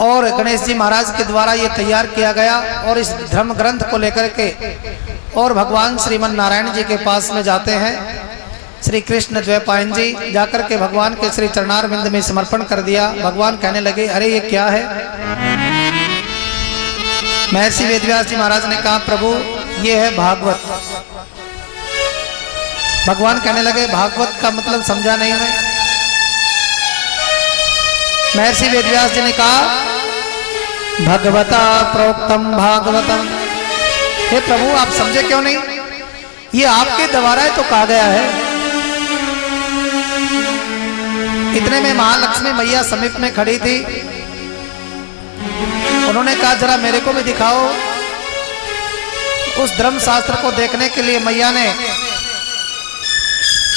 और गणेश जी महाराज के द्वारा ये तैयार किया गया और इस धर्म ग्रंथ को लेकर के और भगवान श्रीमन नारायण जी के पास में जाते हैं। श्री कृष्ण द्वैपायन जी जाकर के भगवान के श्री चरणारविंद में समर्पण कर दिया। भगवान कहने लगे, अरे ये क्या है? महर्षि वेदव्यास जी महाराज ने कहा, प्रभु ये है भागवत। भगवान कहने लगे, भागवत का मतलब समझा नहीं मैं। महर्षि वेदव्यास जी ने कहा, भगवता प्रोक्तम भागवतम। हे प्रभु आप समझे क्यों नहीं? ये आपके द्वारा तो कहा गया है। इतने में महालक्ष्मी मैया समीप में खड़ी थी। उन्होंने कहा, जरा मेरे को भी दिखाओ। उस धर्म शास्त्र को देखने के लिए मैया ने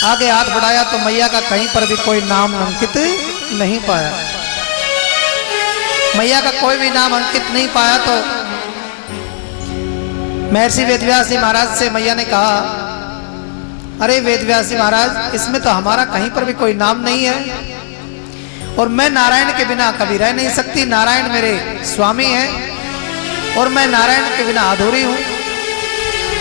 आगे हाथ बढ़ाया तो मैया का कहीं पर भी कोई नाम अंकित नहीं पाया। मैया का कोई भी नाम अंकित नहीं पाया तो महर्षि वेदव्यास जी महाराज से मैया ने कहा, अरे वेदव्यास जी महाराज, इसमें तो हमारा कहीं पर भी कोई नाम नहीं है और मैं नारायण के बिना कभी रह नहीं सकती। नारायण मेरे स्वामी हैं और मैं नारायण के बिना अधूरी हूं,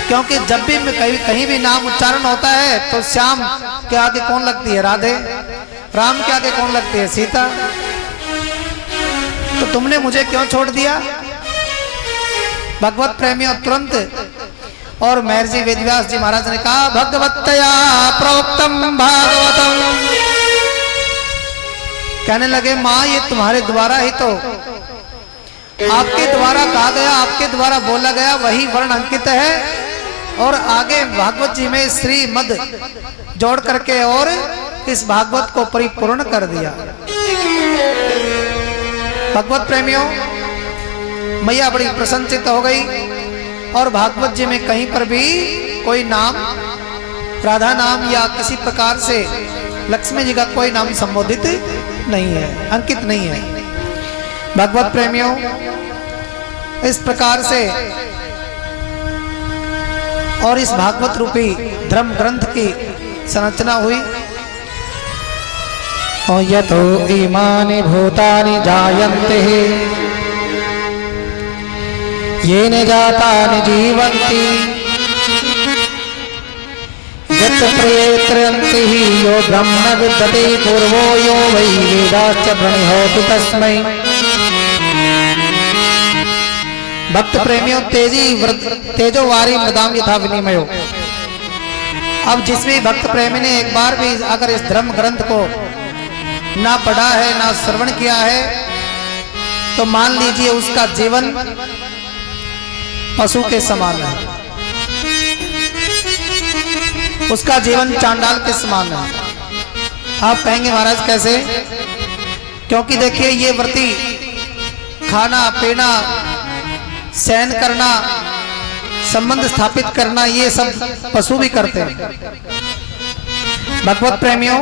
क्योंकि जब भी मैं कहीं भी नाम उच्चारण होता है तो श्याम के आगे कौन लगती है? राधे। राम के आगे कौन लगती है? सीता। तो तुमने मुझे क्यों छोड़ दिया? भगवत प्रेमियों, तुरंत और महर्षि वेदव्यास जी महाराज ने कहा, भगवतया प्रोक्तम भागवतम। कहने लगे, मां ये तुम्हारे द्वारा ही तो, आपके द्वारा कहा गया, आपके द्वारा बोला गया वही वर्ण अंकित है और आगे भागवत जी में श्री मद जोड़ करके और इस भागवत को परिपूर्ण कर दिया। भगवत प्रेमियों, मैया बड़ी प्रसन्नचित्त हो गई और भागवत जी में कहीं पर भी कोई नाम, राधा नाम या किसी प्रकार से लक्ष्मी जी का कोई नाम संबोधित नहीं है, अंकित नहीं है। भगवत प्रेमियों, इस प्रकार से और इस भागवत रूपी धर्म ग्रंथ की संरचना हुई। यतो इमानि भूतानि जायन्ते येन जातानि जीवन्ति यत् प्रयेत्रयन्ति हि यो ब्रह्म विद्यते पूर्वो यो वै वेदाश्च प्रणिहोति तस्मै। भक्त प्रेमियों, तेजो वारी मृदाम यथा विनिमयो। अब जिस भी भक्त प्रेमी ने एक बार भी अगर इस धर्म ग्रंथ को ना पढ़ा है ना श्रवण किया है तो मान लीजिए उसका जीवन पशु के समान है, उसका जीवन चांडाल के समान है। आप कहेंगे महाराज कैसे? क्योंकि देखिए ये व्रती खाना पीना, शयन करना, संबंध स्थापित करना, ये सब पशु भी करते हैं भगवत प्रेमियों।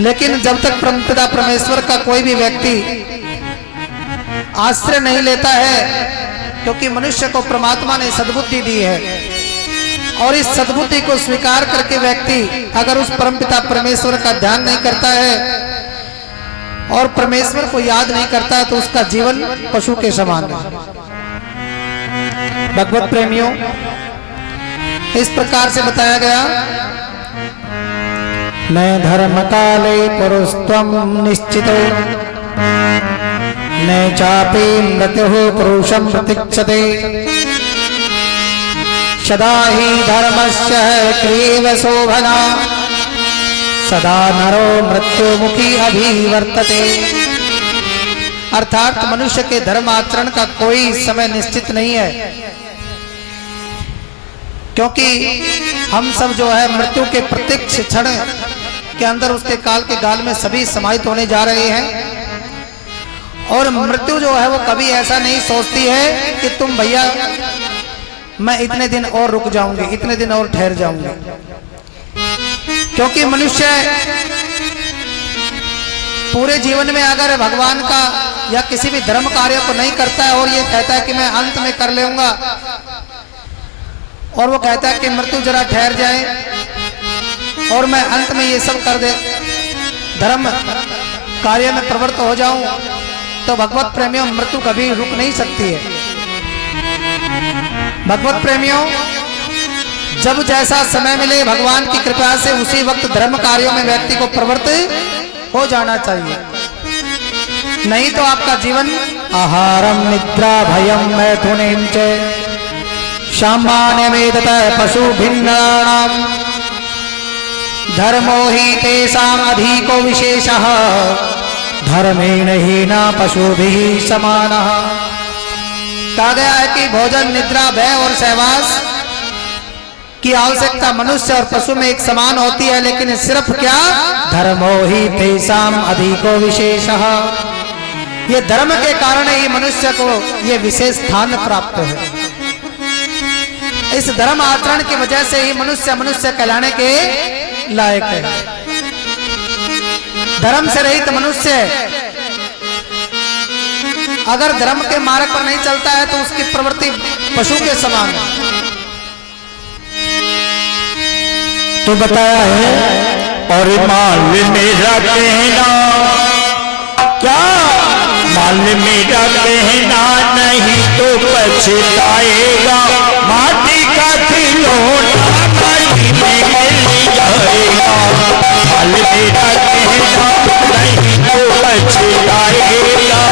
लेकिन जब तक परमपिता परमेश्वर का कोई भी व्यक्ति आश्रय नहीं लेता है, क्योंकि मनुष्य को परमात्मा ने सद्बुद्धि दी है और इस सद्बुद्धि को स्वीकार करके व्यक्ति अगर उस परमपिता परमेश्वर का ध्यान नहीं करता है और परमेश्वर को याद नहीं करता है तो उसका जीवन पशु के समान है। भगवत प्रेमियों, इस प्रकार से बताया गया, न धर्म काले पुरुषत्वं निश्चितो न चापि मृत्युः पुरुषं प्रतीक्षते सदा हि धर्मस्य क्रियेव शोभना सदा नरो मृत्युमुखी अभिवर्तते। अर्थात मनुष्य के धर्म आचरण का कोई समय निश्चित नहीं है, क्योंकि हम सब जो है मृत्यु के प्रत्यक्ष क्षण के अंदर उसके काल के गाल में सभी समाहित होने जा रहे हैं। और मृत्यु जो है वो कभी ऐसा नहीं सोचती है कि तुम भैया मैं इतने दिन और रुक जाऊंगी, इतने दिन और ठहर जाऊंगी, क्योंकि मनुष्य पूरे जीवन में अगर भगवान का या किसी भी धर्म कार्य को नहीं करता है और ये कहता है कि मैं अंत में कर लूंगा, और वो कहता है कि मृत्यु जरा ठहर जाए और मैं अंत में ये सब कर दे, धर्म कार्य में प्रवृत्त हो जाऊं, तो भगवत प्रेमियों मृत्यु कभी रुक नहीं सकती है। भगवत प्रेमियों, जब जैसा समय मिले भगवान की कृपा से उसी वक्त धर्म कार्यों में व्यक्ति को प्रवृत्त हो जाना चाहिए, नहीं तो आपका जीवन आहारम निद्रा भयम मैथुनीम च सामान्यमेतत पशु भिन्नानाम धर्मो ही तेषाम अधिको विशेषः धर्मेण हीना पशुभिः समानः। कहा गया है कि भोजन, निद्रा, भय और सहवास की आवश्यकता मनुष्य और पशु में एक समान होती है, लेकिन सिर्फ क्या, धर्मो ही तेषाम अधिको विशेषः, ये धर्म के कारण ही मनुष्य को ये विशेष स्थान प्राप्त है। इस धर्म आचरण की वजह से ही मनुष्य मनुष्य कहलाने के लायक है। धर्म से रहित मनुष्य अगर धर्म के मार्ग पर नहीं चलता है तो उसकी प्रवृत्ति पशु के समान है। तो बताया है, और माल मेरा कहना क्या, माल मेरा कहना नहीं तो पछताएगा, माटी का खिलौना माटी में मिल जाएगा। माल मेरा कहना नहीं तो पछताएगा,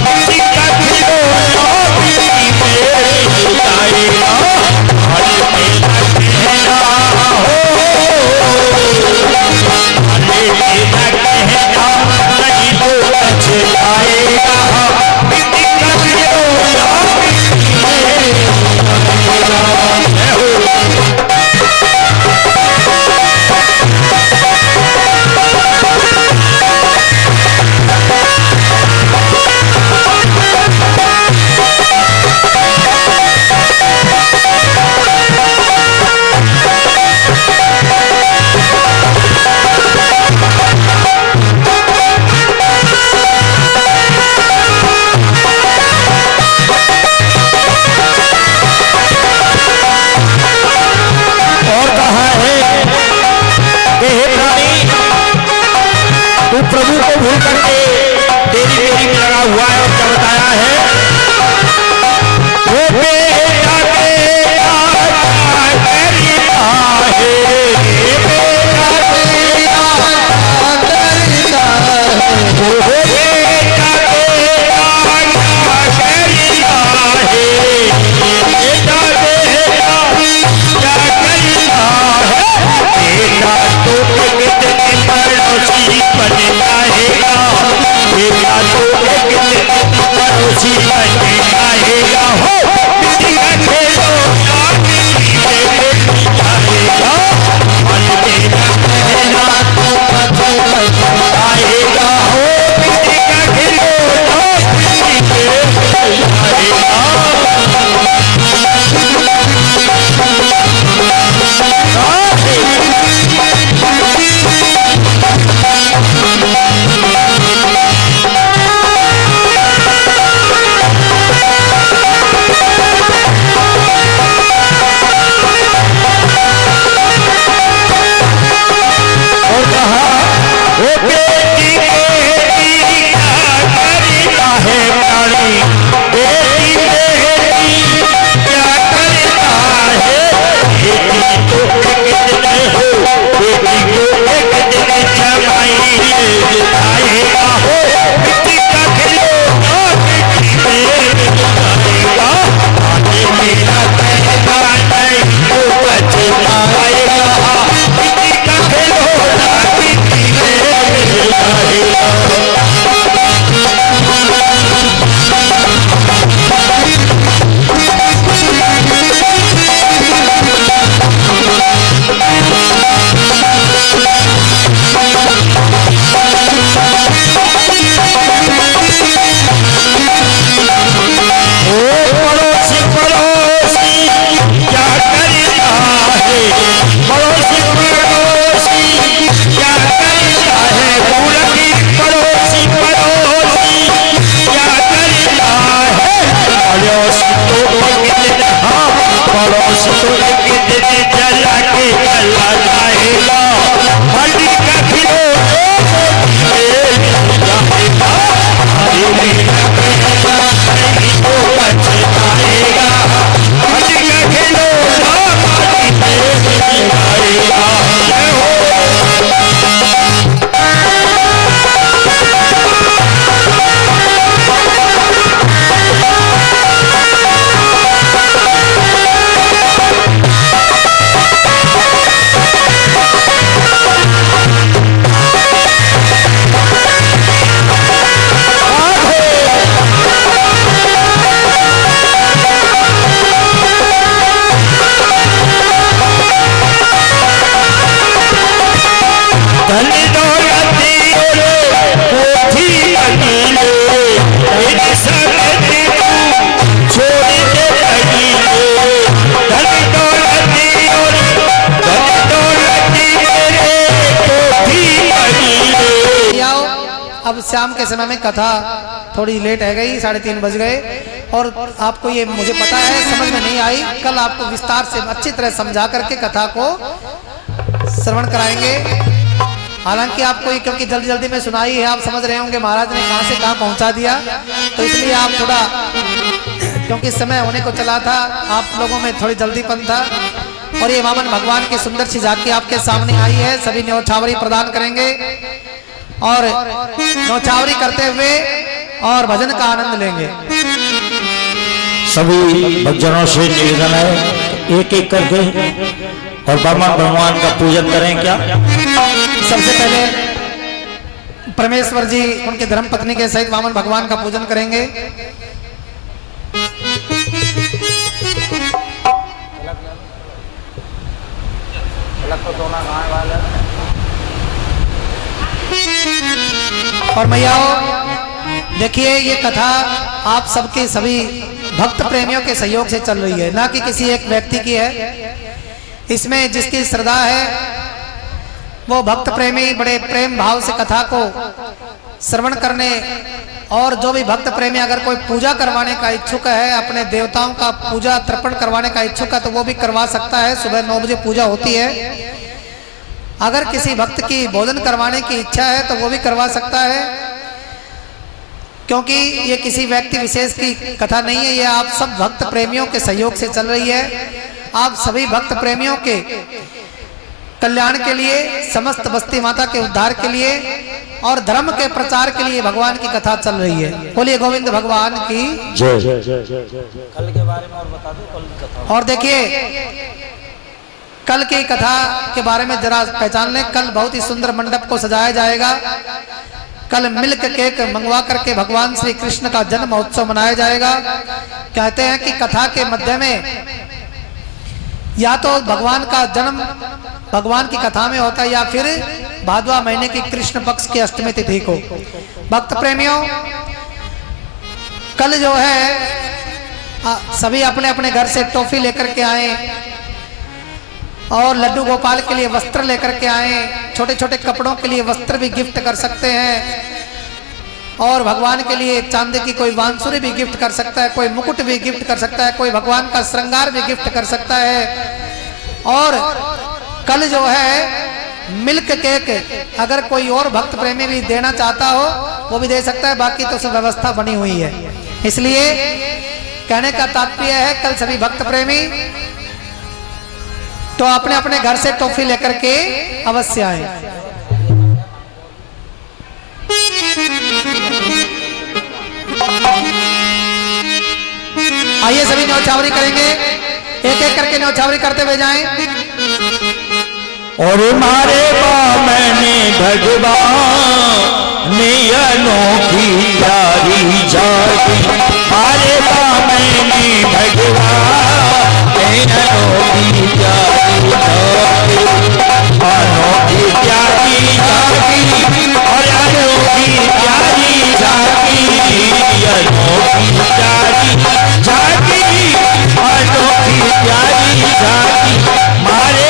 माटी का खिलौना मिट्टी में मिल जाएगा। माल मेरा कहना नहीं तो पछताएगा, मिट्टी का खिलौना प्रभु को भूल करके तेरी मेरी में लगा हुआ है। और क्या बताया है, वो बेटा तेरा करता है, बेटा तेरा करता है, वो बेटा तेरा करता है, बेटा तेरा क्या करता है, बेटा तो कितने पड़ोसी बन जाएगा, बेटा तो पड़ोसी बन जाएगा, हो बिटिया खेलो जाएगा, मन मेरा कहना तो आएगा, हो अब शाम के समय में कथा थोड़ी लेट है गई, 3:30 बज गए और आपको ये मुझे पता है समझ में नहीं आई। कल आपको विस्तार से अच्छी तरह समझा करके कथा को श्रवण कराएंगे। हालांकि आपको ये क्योंकि जल्दी जल्दी में सुनाई है, आप समझ रहे होंगे महाराज ने कहां से कहां पहुंचा दिया, तो इसलिए आप थोड़ा, क्योंकि समय होने को चला था, आप लोगों में थोड़ी जल्दीपन था। और ये वामन भगवान की सुंदर सी झांकी आपके सामने आई है। सभी न्यौछावरी प्रदान करेंगे और न्यौछावरी करते हुए और भजन का आनंद लेंगे। सभी भक्तजनों से निवेदन है एक एक करके और वामन भगवान का पूजन करें। क्या सबसे पहले परमेश्वर जी उनके धर्म पत्नी के सहित वामन भगवान का पूजन करेंगे। और मैयाओ देखिए, ये कथा आप सबके सभी भक्त प्रेमियों के सहयोग से चल रही है, ना कि किसी एक व्यक्ति की है। इसमें जिसकी श्रद्धा है वो भक्त प्रेमी बड़े प्रेम भाव से कथा को श्रवण करने, और जो भी भक्त प्रेमी अगर कोई पूजा करवाने का इच्छुक है, अपने देवताओं का पूजा तर्पण करवाने का इच्छुक है, तो वो भी करवा सकता है। सुबह 9 बजे पूजा होती है। अगर किसी भक्त की भोजन करवाने की इच्छा है तो वो भी करवा सकता है, क्योंकि ये किसी व्यक्ति विशेष की कथा नहीं है, ये आप सब भक्त प्रेमियों के सहयोग से चल रही है। आप सभी भक्त प्रेमियों के कल्याण के लिए, समस्त बस्ती माता के उद्धार के लिए और धर्म के प्रचार के लिए भगवान की कथा चल रही है। बोलिए गोविंद भगवान की जय। कल के बारे में और बता दो, कल की कथा। और देखिए, कल की कथा के बारे में जरा पहचान लें। कल बहुत ही सुंदर मंडप को सजाया जाएगा। कल मिल्क केक मंगवा करके भगवान श्री कृष्ण का जन्म महोत्सव मनाया जाएगा। कहते हैं कि कथा के मध्य में या तो भगवान का जन्म भगवान की कथा में होता है, या फिर भादवा महीने की कृष्ण पक्ष की अष्टमी तिथि को। भक्त प्रेमियों, कल जो है सभी अपने अपने घर से टॉफी लेकर के आए और लड्डू गोपाल के लिए वस्त्र लेकर के आए। छोटे छोटे कपड़ों के लिए वस्त्र भी गिफ्ट कर सकते हैं, और भगवान के लिए चांदी की कोई बांसुरी भी गिफ्ट कर सकता है, कोई मुकुट भी गिफ्ट कर सकता है, कोई भगवान का श्रृंगार भी गिफ्ट कर सकता है। और कल जो है मिल्क केक अगर कोई और भक्त प्रेमी भी देना चाहता हो वो भी दे सकता है, बाकी तो सब व्यवस्था बनी हुई है। इसलिए कहने का तात्पर्य है, कल सभी भक्त प्रेमी तो अपने अपने घर से टॉफी लेकर के अवश्य आए। आइए सभी न्यौछावरी करेंगे, एक एक करके न्यौछावरी करते हुए जाएं। और मारे मैंने भगवान ने अनोखी प्यारी जाती, मारे मैंने भगवान ने अनोखी प्यारी जाती, अनोखी प्यारी जाती और अनोखी प्यारी जाती, अनोखी प्यारी जाती, अनोखी प्यारी जाती, मारे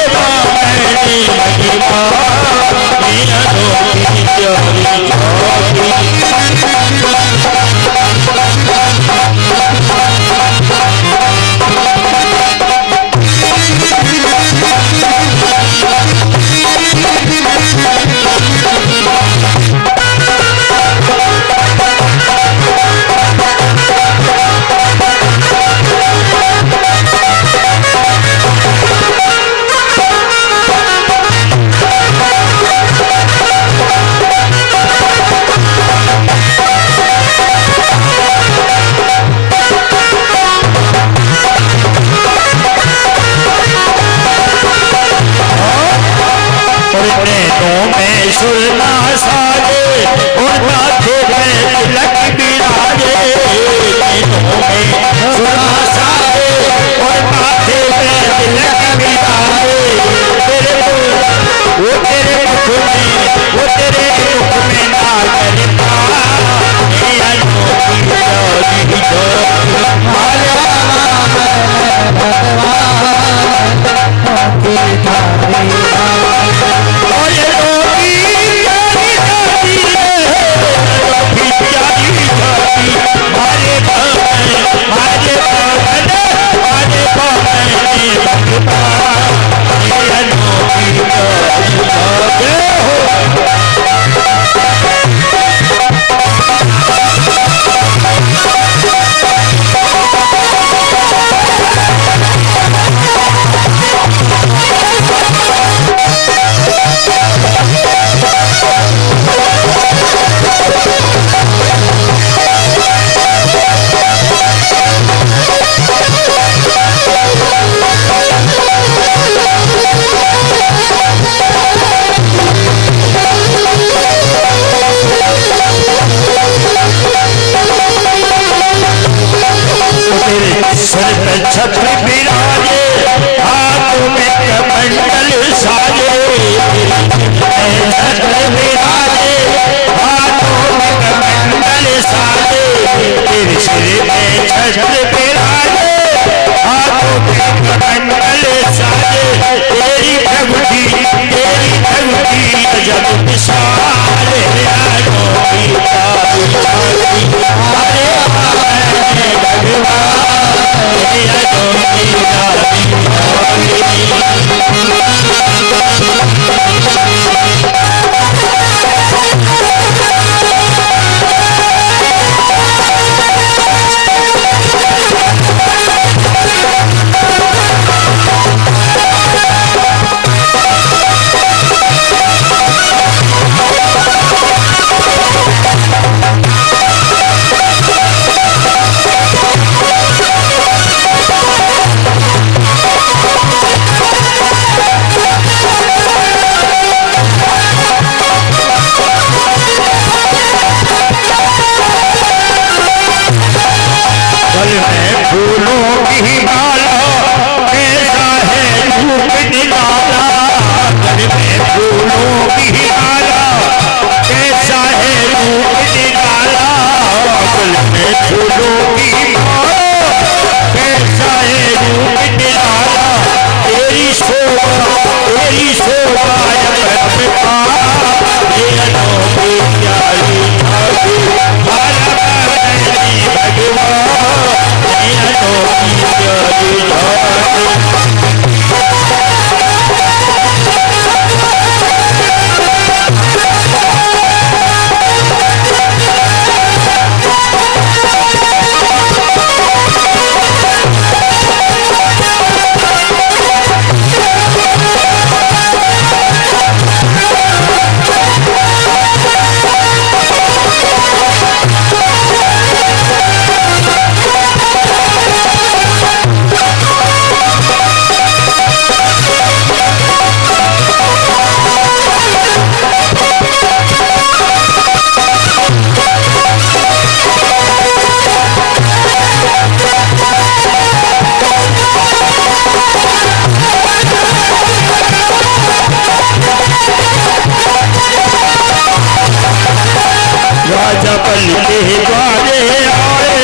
राजा बल के द्वारे आए,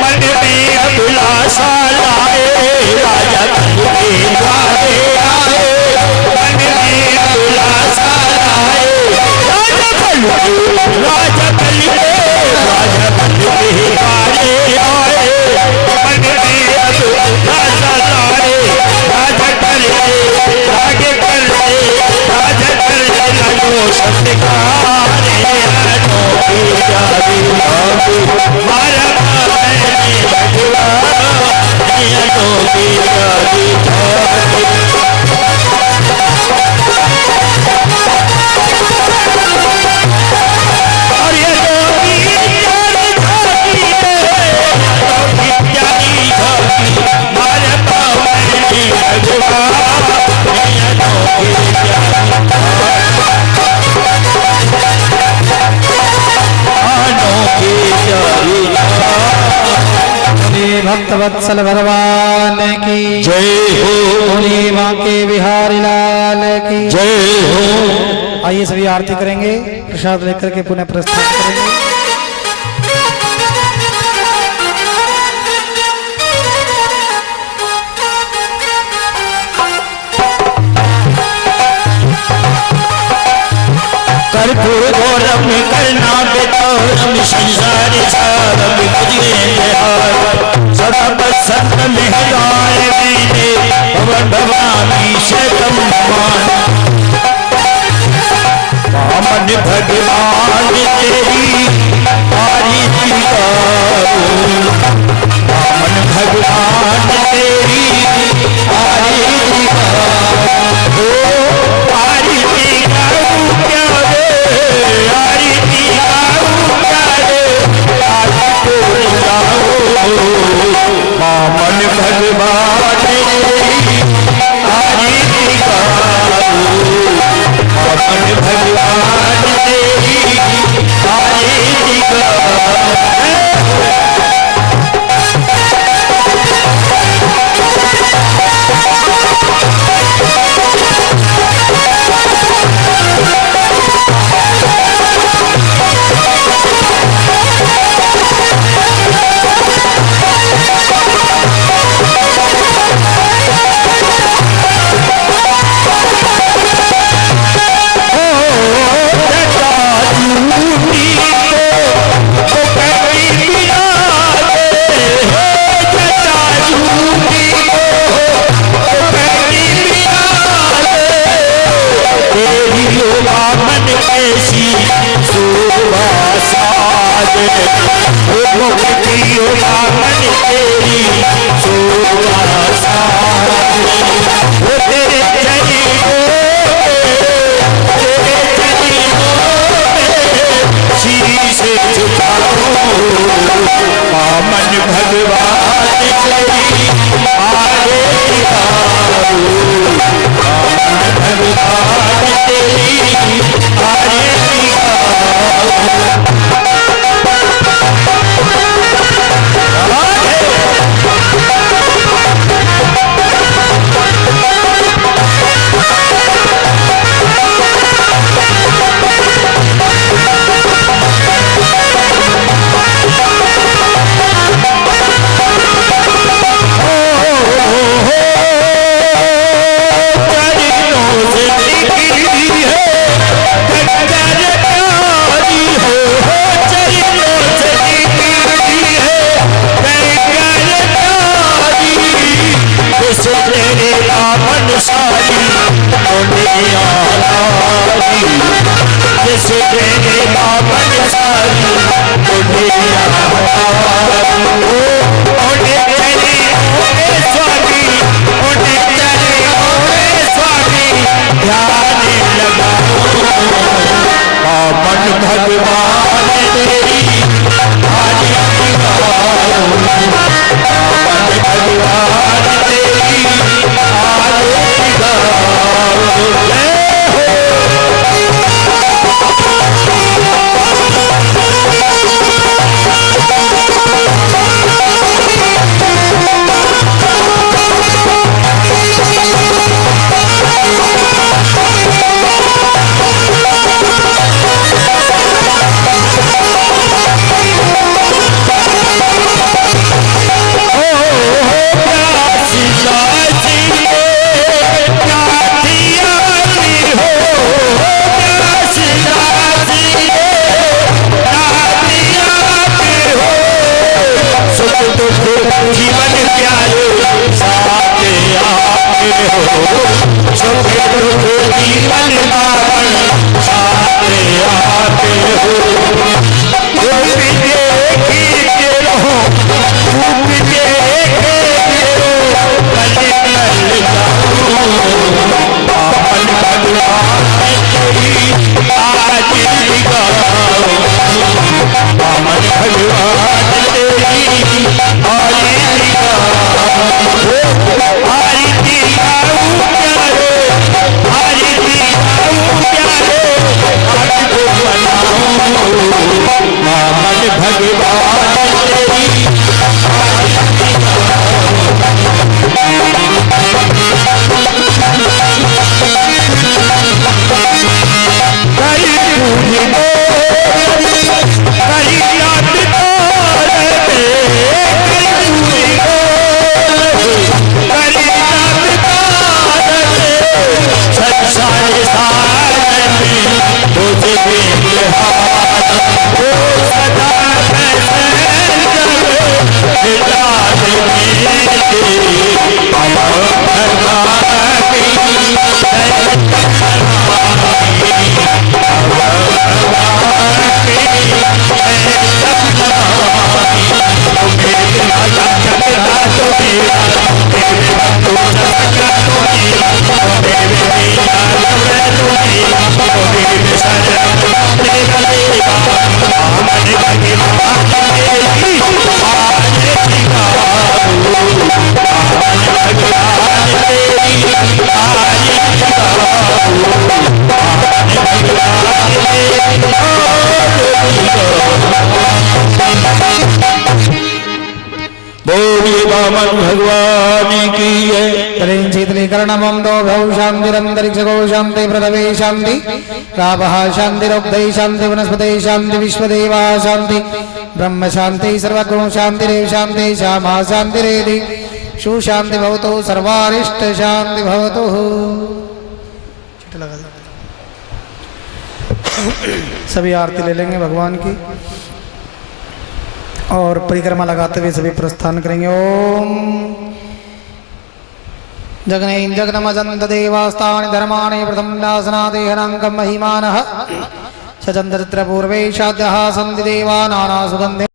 मन में अभिलाषा लाए। राजा बल के द्वारे आए, मन में अभिलाषा लाए। राजा बल के द्वारे आए, मन में अभिलाषा लाए। राजा बल के आगे कर ले, राजा कर ले लगो सत्कारे। मारा मैंने भगवा और ये मारा मैंने भगवा भक्त वत्सल भगवान की जय हो, बोलिए बांके बिहारी लाल की जय हो। आइए सभी आरती करेंगे, प्रसाद लेकर के पुनः प्रस्थान करेंगे। कर्पूर गौरम करना बेतौरम संसार सारम बुझे सदा बसंत मेहराय मैंने पवन भवानी शतम मान। वामन भगवान तेरी आरती गाऊं, वामन भगवान तेरी आरती गाऊं। आरती गाऊं क्या रे, आरती गाऊं क्या रे, आरती गाऊं। वामन भगवान तेरी आरती गाऊं, वामन भगवान तेरी आरती गाऊं। वामन भगवान तेरी आरती गाऊं, वामन भगवान तेरी आरती गाऊं। सुख दुख जीवन कारण साथ आते हो। रूप देखी तेरो रूप देखे तेरो कल कल जाऊं पावन भगवान तेरी आज दिखाओ पावन भगवान तेरी आज दिखाओ आज दिखाऊं प्यारे आज दिखाऊं प्यारे आज को मनाऊं पावन भगवान तेरी भगवान की है। शीतलीकरणमं दोभौ शान्तिरन्तरिक्षगो शान्ति पृथिवी शान्ति रापः शान्तिरुक्तै शान्ति वनस्पतै शान्ति विश्वदेवा शान्ति ब्रह्म शान्ति सर्वगुण शान्तिरेव शान्ति श्यामा शान्तिरेधि सुशान्ति भवतु सर्वारिष्ट शान्ति भवतु। सभी आरती ले लेंगे भगवान की और परिक्रमा लगाते हुए सभी प्रस्थान करेंगे। ओम जगनेन जगनमजन्त देवास्तानि धर्माणि प्रथम दासनादेहनाङ्कं महिमानः सचन्द्रत्र पूर्वे शाद्यः सन्ति देवा नाना सुगन्धे